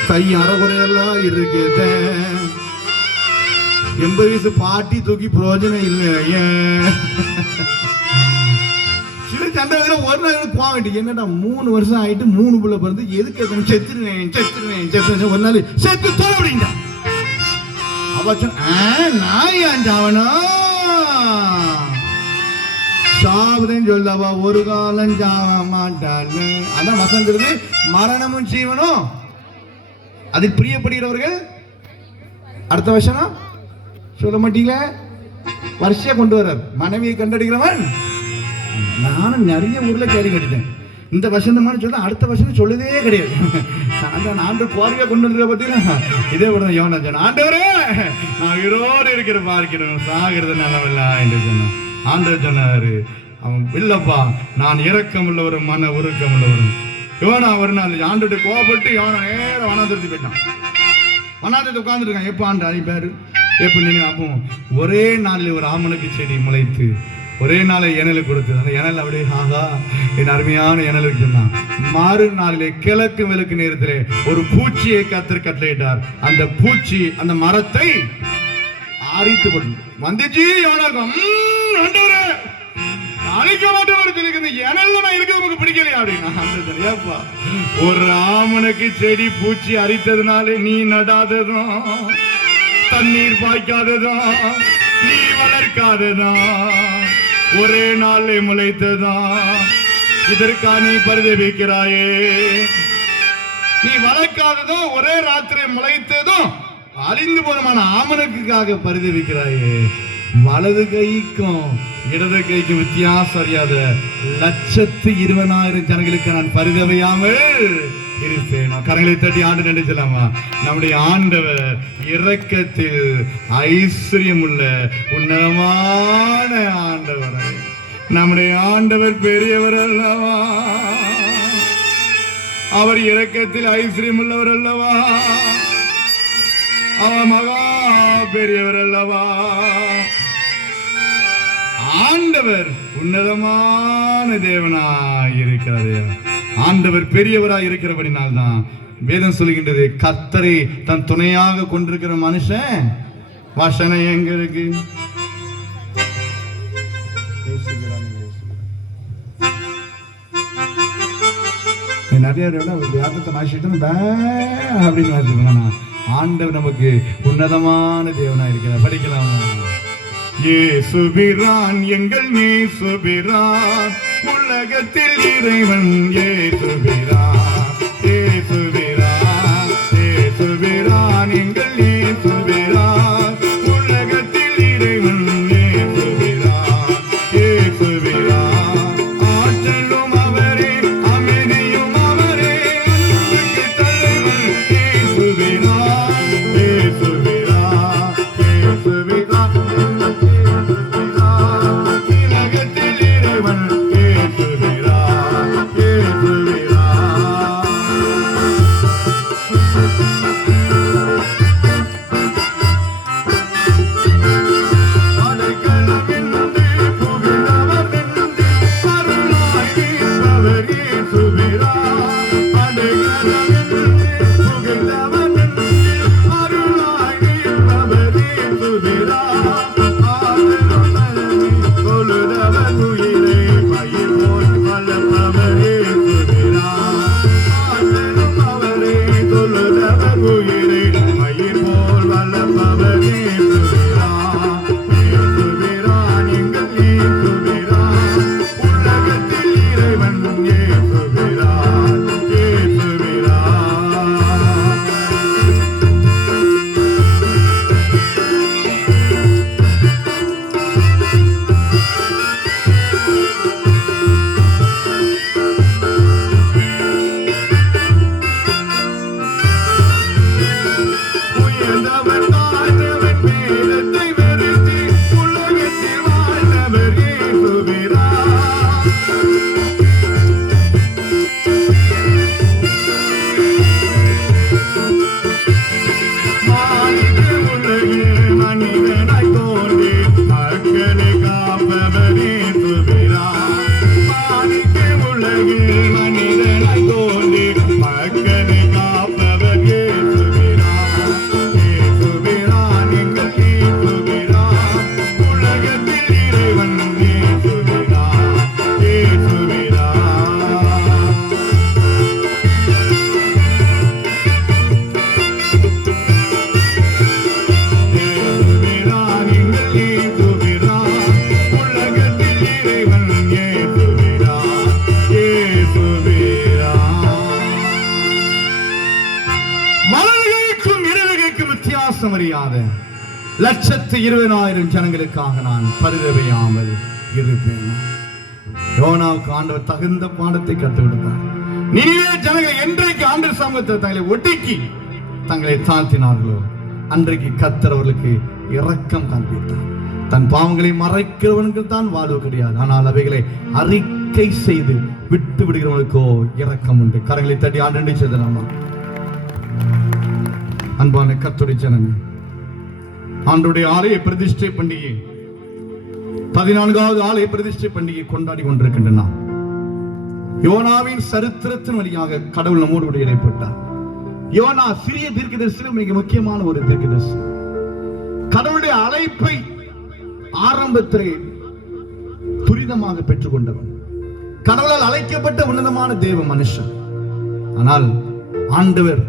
கை அறகுறையெல்லாம் இருக்குது. 80 வயசு பாட்டி தூக்கி பிரயோஜனம் இல்லை. சில சண்டை ஒரு நாள் போக வேண்டிய என்னடா 3 வருஷம் ஆயிட்டு 3 பிள்ளை பிறந்து எதுக்கு செத்துருவேன் செத்துருவேன் செத்துருவேன் ஒரு நாள் செத்து தோல அப்படின்னா நாய் ஆஞ்சாவனும் சாவதேன்னு சொல்லவா ஒரு காலம் சாவ மாட்டான்னு. அதான் வசங்கிறது மரணமும் ஜீவனும் அதில் பிரியப்படுகிறவர்கள். அடுத்த வருஷம் சொல்ல மாட்டீங்களே, வருஷம் கொண்டு வர்றார் மனைவியை கண்டடிக்கிறவன். நானும் நிறைய ஊர்ல கேள்வி கட்டிட்டேன். இந்த வசந்தமான சொல்ல அடுத்த வருஷம் சொல்லதே கிடையாது. அந்த ஆண்டு கோரிக்கை கொண்டு வந்துருக்க பார்த்தீங்கன்னா இதே விட யோனா ஆண்டவரே நான் உயிரோடு இருக்கிற பார்க்கிறேன் சாகிறது நல்லவில்லை என்று சொன்னான். ஆண்டவர் சொன்னாரு அவன் இல்லப்பா நான் இரக்கம் உள்ளவரும் மன உருக்கம் உள்ளவரும். யோனா ஒரு நாள் ஆண்டு கோபப்பட்டு யோனா நேரம் வனாந்திரத்து போயிட்டான். வனாந்திரத்தை உட்காந்துருக்கான். எப்போ ஆண்டு அழிப்பாரு எப்போ நின்று. அப்போ ஒரே நாளில் ஒரு ஆமனுக்கு செடி முளைத்து ஒரே நாளை எனலை கொடுத்தது. அந்த எனல் அப்படியே ஆகா என் அருமையான எனலுக்கு சொன்னான். மறு நாளிலே கிழக்கு விளக்கு நேரத்திலே ஒரு பூச்சியை கத்தர் கட்டளையிட்டார். அந்த பூச்சி அந்த மரத்தை அரித்து போட்டு வந்துச்சு. யோனாக்கும் அழிக்க மாட்டேன் எனல்ல நான் இருக்க நமக்கு பிடிக்கலையா அப்படின்னா ஏப்பா ஒரு ஆமனுக்கு செடி பூச்சி அரித்ததுனாலே நீ நடாததும் தண்ணீர் பாய்க்காததும் நீ வளர்க்காததும் ஒரே நாளே முளைத்ததான் இதற்கா நீ பரிதபிக்கிறாயே. நீ வளர்க்காததும் ஒரே ராத்திரி முளைத்ததும் அழிந்து போனமான ஆமனுக்காக பரிதபிக்கிறாயே. வலது கைக்கும் இடது கைக்கும் வித்தியாசம் அறியாத 120,000 ஜனங்களுக்கு நான் பரிதபியாமல் இருப்பேன். கரங்களை தட்டி ஆண்டு நினைச்சலாமா. நம்முடைய ஆண்டவர் இரக்கத்தில் ஐஸ்வர்யம் உள்ள உன்னதமான ஆண்டவர். நம்முடைய ஆண்டவர் பெரியவர் அல்லவா, அவர் இரக்கத்தில் ஐஸ்வர்யம் உள்ளவர் அல்லவா, அவர் மகா பெரியவர் அல்லவா. ஆண்டவர் உன்னதமான தேவனாய் இருக்கிறார். ஆண்டவர் பெரியவராய் இருக்கிறபடினால் தான் வேதம் சொல்லுகின்றது கர்த்தரை தன் துணையாக கொண்டிருக்கிற மனுஷன் வசனம் எங்க இருக்கு. நிறைய வேதத்தை வாசிட்டு அப்படின்னு வாசிக்கணும். ஆண்டவர் நமக்கு உன்னதமான தேவனாய் இருக்கிறார். படிக்கலாமா? இயேசுபிரான் எங்கள் இயேசுபிரான் உலகத்தில் இறைவன் இயேசுபிரான் இயேசுபிரான் இயேசுபிரான் எங்கள் இயேசுபிரான் உலகத்தில் இறைவன் இயேசுபிரான் இயேசுபிரான் ஆற்றலும் அவரே அமைதியும் அவரே அன்புக்கு தலைவன் இயேசுபிரான் இயேசுபிரான் இயேசுபிரான் உலகத்தில் இறைவன் வலதுகைக்கும் இடதுகைக்கும் வித்தியாசம் அறியாத 120,000 ஜனங்களுக்காக நான் பரிதபியாமல் இருப்பேன். யோனாவுக்கு ஆண்டவர் தகுந்த பாடத்தை கற்றுக் கொடுத்தார். நினிவே ஜனங்கள் என்றைக்கு ஆண்டவர் சமூகத்தில் தங்களை ஒடுக்கி தங்களை தாழ்த்தினார்களோ அன்றைக்கு கர்த்தர் அவர்களுக்கு இரக்கம் காண்பித்தார். தன் பாவங்களை மறைக்கிறவனுக்கு தான் வாழ்வு கிடையாது, ஆனால் அவைகளை அறிக்கை செய்து விட்டு விடுகிறவனுக்கோ இரக்கம் உண்டு. கரங்களை தட்டி ஆண்டு செய்தலாமா? அன்பான கர்த்தருடைய ஜனமே, ஆண்டுடைய ஆலய பிரதிஷ்டை பண்டிகை 14வது ஆலய பிரதிஷ்டை பண்டிகை கொண்டாடி கொண்டிருக்கின்றன. யோனாவின் சரித்திரத்தின் வழியாக கடவுள் நம்மோடு கூட இடைப்பட்டார். யோனா சிறிய தீர்க்கதரிசி, மிக முக்கியமான ஒரு தீர்க்கதரிசி. கடவுளுடைய அழைப்பை ஆரம்பத்தில் துரிதமாக பெற்றுக் கொண்டவன், கடவுளால் அழைக்கப்பட்ட உன்னதமான தேவ மனுஷன். ஆனால் ஆண்டவர்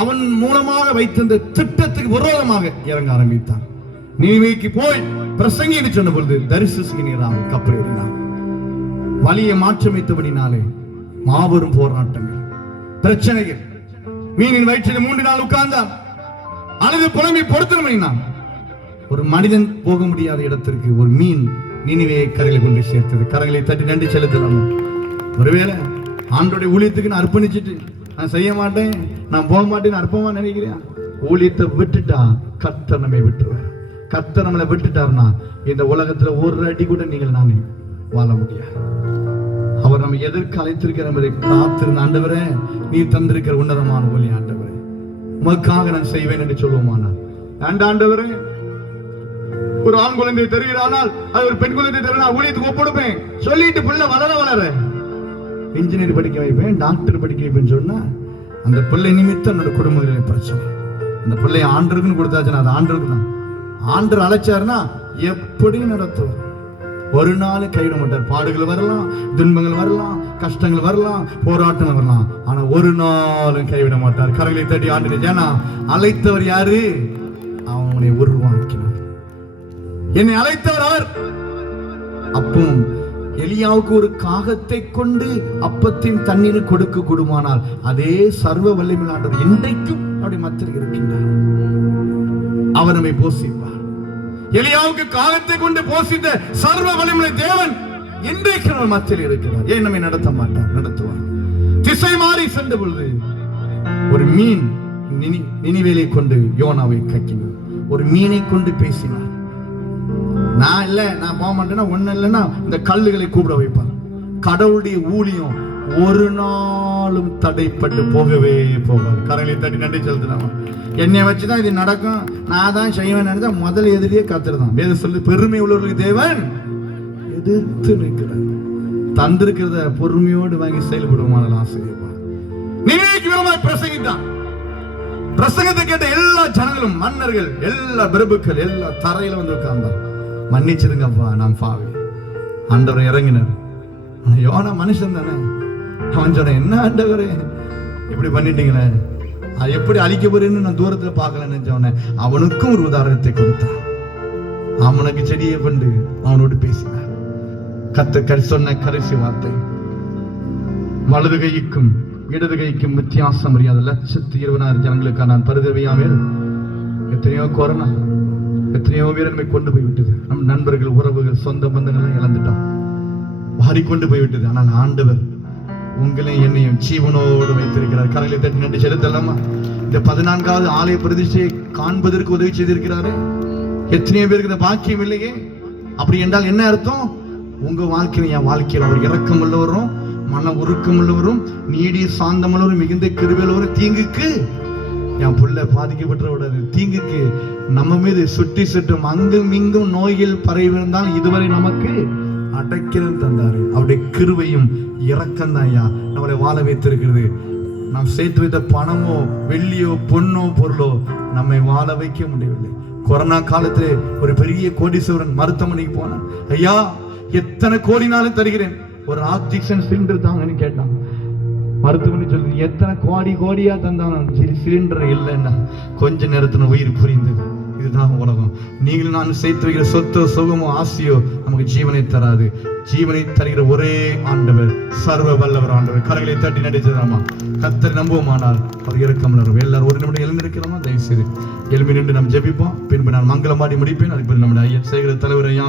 அவன் மூலமாக வைத்திருந்த திட்டத்துக்கு விரோதமாக இறங்க ஆரம்பித்தான். நீவேக்கு போய் பிரசங்கி என்று சொன்ன பொழுது தரிசிக்கிறான், கப்பல் ஏறினான். வழியை மாற்றமைத்தபடினாலே மாபெரும் போராட்டங்கள், பிரச்சனைகள். மீனின் வயிற்றில் 3 நாள் உட்கார்ந்தான், அழுது புலம்பி பொருத்தனம். ஒரு மனிதன் போக முடியாத இடத்திற்கு ஒரு மீன் நினிவேயை கரையில் கொண்டு சேர்த்தது. கரங்களை தட்டி நன்றி செலுத்தலாம். ஒருவேளை ஆண்டோடைய ஊழியத்துக்கு நான் அர்ப்பணிச்சுட்டு நான் செய்ய மாட்டேன், நான் போக மாட்டேன்னு அற்பமா நினைக்கிறேன். ஊழியத்தை விட்டுட்டா கர்த்தர் நம்மை விட்டுருவார். கர்த்தர் நம்மளை விட்டுட்டாருன்னா இந்த உலகத்துல ஒரு அடி கூட நீங்கள் நானே வாழ முடியாது. அவர் நம்ம எதற்கு அழைத்திருக்கிற என்பதை காத்திருந்த ஆண்டவரே, நீ தந்திருக்கிற உன்னதமான ஒளி ஆண்டவரே, உமக்காக நான் செய்வேன் என்று சொல்லுவோமானா? ஆண்டவரே, ஒரு ஆண் குழந்தை தருகிறானால் அது ஒரு பெண் குழந்தை தருவா ஊழியத்துக்கு ஒப்படுப்பேன் சொல்லிட்டு பிள்ளை வளர இன்ஜினியர் படிக்க வைப்பேன், டாக்டர் படிக்க வைப்பேன்னு சொன்னா அந்த பிள்ளை நிமித்தம் என்னோட குடும்பங்களில் பிரச்சனை. அந்த பிள்ளைய ஆண்டருக்குன்னு கொடுத்தாச்சுன்னா அது ஆண்டருக்கு தான். ஆண்டர் அழைச்சாருன்னா எப்படியும் நடத்துவார். ஒரு நாள் கைவிட மாட்டார். பாடுகள் வரலாம், துன்பங்கள் வரலாம், கஷ்டங்கள் வரலாம், போராட்டங்கள் வரலாம், ஆனா ஒரு நாளும் கைவிட மாட்டார். கரங்களை தட்டி ஆண்டு. ஏன்னா அழைத்தவர் யாரு? அவனை உருவாக்கினார். என்னை அழைத்தவர் அவர். அப்பவும் எலியாவுக்கு ஒரு காகத்தை கொண்டு அப்பத்தின் தண்ணீர் கொடுக்க கூடுமானால் அதே சர்வ வல்லமையுள்ள ஆண்டவர் இன்றைக்கும் அப்படி மத்தியில் இருக்கின்றார். அவர் நம்மை போஷிப்பார். எலியாவுக்கு காகத்தை கொண்டு போஷித்த சர்வ வல்லமையுள்ள தேவன் இன்றைக்கு நம்ம மத்தியில் இருக்கிறார். ஏன் நம்மை நடத்த மாட்டார்? நடத்துவார். திசை மாறி சென்ற பொழுது ஒரு மீன் நினிவேலை கொண்டு யோனாவை கக்கினார். ஒரு மீனை கொண்டு பேசினார். நான் இல்ல, நான் போக மாட்டேன்னா ஒண்ணு இல்லைன்னா இந்த கல்லுகளை கூப்பிட வைப்பார். கடவுளுடைய ஊழியம் ஒரு நாளும் தடைப்பட்டு போகவே போகாது. கரங்களை தட்டி நன்றி செலுத்தினாங்க. என்னை வச்சுதான் இது நடக்கும், நான் தான் செய்வேன் நினைச்சா முதல் எதிரியே கத்துறதான். வேத சொல்லி பெருமை உள்ளவர்களுக்கு தேவன் எதிர்த்து நிற்கிறார். தந்திருக்கிறத பொறுமையோடு வாங்கி செயல்படுவான ஆசைப்பார். நினைவுக்கு விதமாய் பிரசங்கித்தான். பிரசங்கத்தை கேட்ட எல்லா ஜனங்களும், மன்னர்கள், எல்லா பிரபுக்கள் எல்லா தரையில வந்து உட்கார்ந்தார். மன்னிச்சிருங்கப்பா, நான் பாவி. ஆண்டவர் இறங்கினார். யோனா மனுஷன் தானே. அவன் சொன்ன, என்ன ஆண்டவரே இப்படி பண்ணிட்டீங்களே, அது எப்படி அழிக்க போறேன்னு நான் தூரத்துல பார்க்கலன்னு நினைச்சவன. அவனுக்கும் ஒரு உதாரணத்தை கொடுத்தான். அவனுக்கு செடியை கொண்டு அவனோடு பேசினார். கர்த்தர் சொன்ன கடைசி வார்த்தை, வலது கைக்கும் இடது கைக்கும் வித்தியாசம் அறியாத 120,000 ஜனங்களுக்காக நான் பரிதபியாமல். எத்தனையோ கொரோனா, எத்தனையோ வீரன்மை கொண்டு போய்விட்டது. நம் நண்பர்கள், உறவுகள், சொந்த பந்தங்கள் இழந்துட்டோம், வாரிக்கொண்டு போய்விட்டது. ஆனால் ஆண்டவர் உங்களையும் என்னையும் ஜீவனோடு வைத்திருக்கிறார். கரங்களை தட்டி நன்றி செலுத்தலாமா? இந்த 14வது ஆலய பிரதிஷ்டையை காண்பதற்கு உதவி செய்திருக்கிறாரு. எத்தனையோ பேருக்கு இந்த பாக்கியம் இல்லையே. அப்படி என்றால் என்ன அர்த்தம்? உங்க வாழ்க்கையில், என் வாழ்க்கையில் அவர் இரக்கம் உள்ளவரும், மன உருக்கம் உள்ளவரும், நீடிய சாந்தம் உள்ளவரும், மிகுந்த கிருபையுள்ளவரும், தீங்குக்கு என் புள்ள பாதிக்கப்பட்ட விடாது. தீங்குக்கு நம்ம மீது சுற்றி சுற்றும் அங்கும் இங்கும் நோய்கள் பரவியிருந்தால் இதுவரை நமக்கு அடைக்கலம் தந்தாரு. அவருடைய கிருபையும் இரக்கம் தான் ஐயா நம்மளை வாழ வைத்திருக்கிறது. நாம் சேர்த்து வைத்த பணமோ வெள்ளியோ பொண்ணோ பொருளோ நம்மை வாழ வைக்க முடியவில்லை. கொரோனா காலத்துல ஒரு பெரிய கோடீஸ்வரன் மருத்துவமனைக்கு போனான். ஐயா, எத்தனை கோடினாலும் தருகிறேன், ஒரு ஆக்சிஜன் சிலிண்டர் தாங்கன்னு கேட்டான். மருத்துவமனை சொல்லி எத்தனை கோடியா தந்தான். சிலிண்டர் இல்லைன்னா கொஞ்ச நேரத்துல உயிர் புரிந்தது. இதுதான் உலகம். நீங்களும் நான் சேர்த்து வைக்கிற சொத்தோ சுகமோ ஆசையோ நமக்கு ஜீவனை தராது. ஜீவனை தருகிற ஒரே ஆண்டவர், சர்வ வல்லவர் ஆண்டவர். கரங்களை தட்டி நடிச்சதாமா கர்த்தரை நம்புவோமானால் அவர் இரக்கமுள்ளவர். எல்லாரும் ஒரு நிமிடம் எழுந்திருக்கிறோமா? தயவு செய்து எழுப்பி நின்று நாம் ஜெபிப்போம். பின்பு நான் மங்களம் பாடி முடிப்பேன். அதுக்கு பிறகு நம்முடைய ஐயா சேகர தலைவர் ஐயா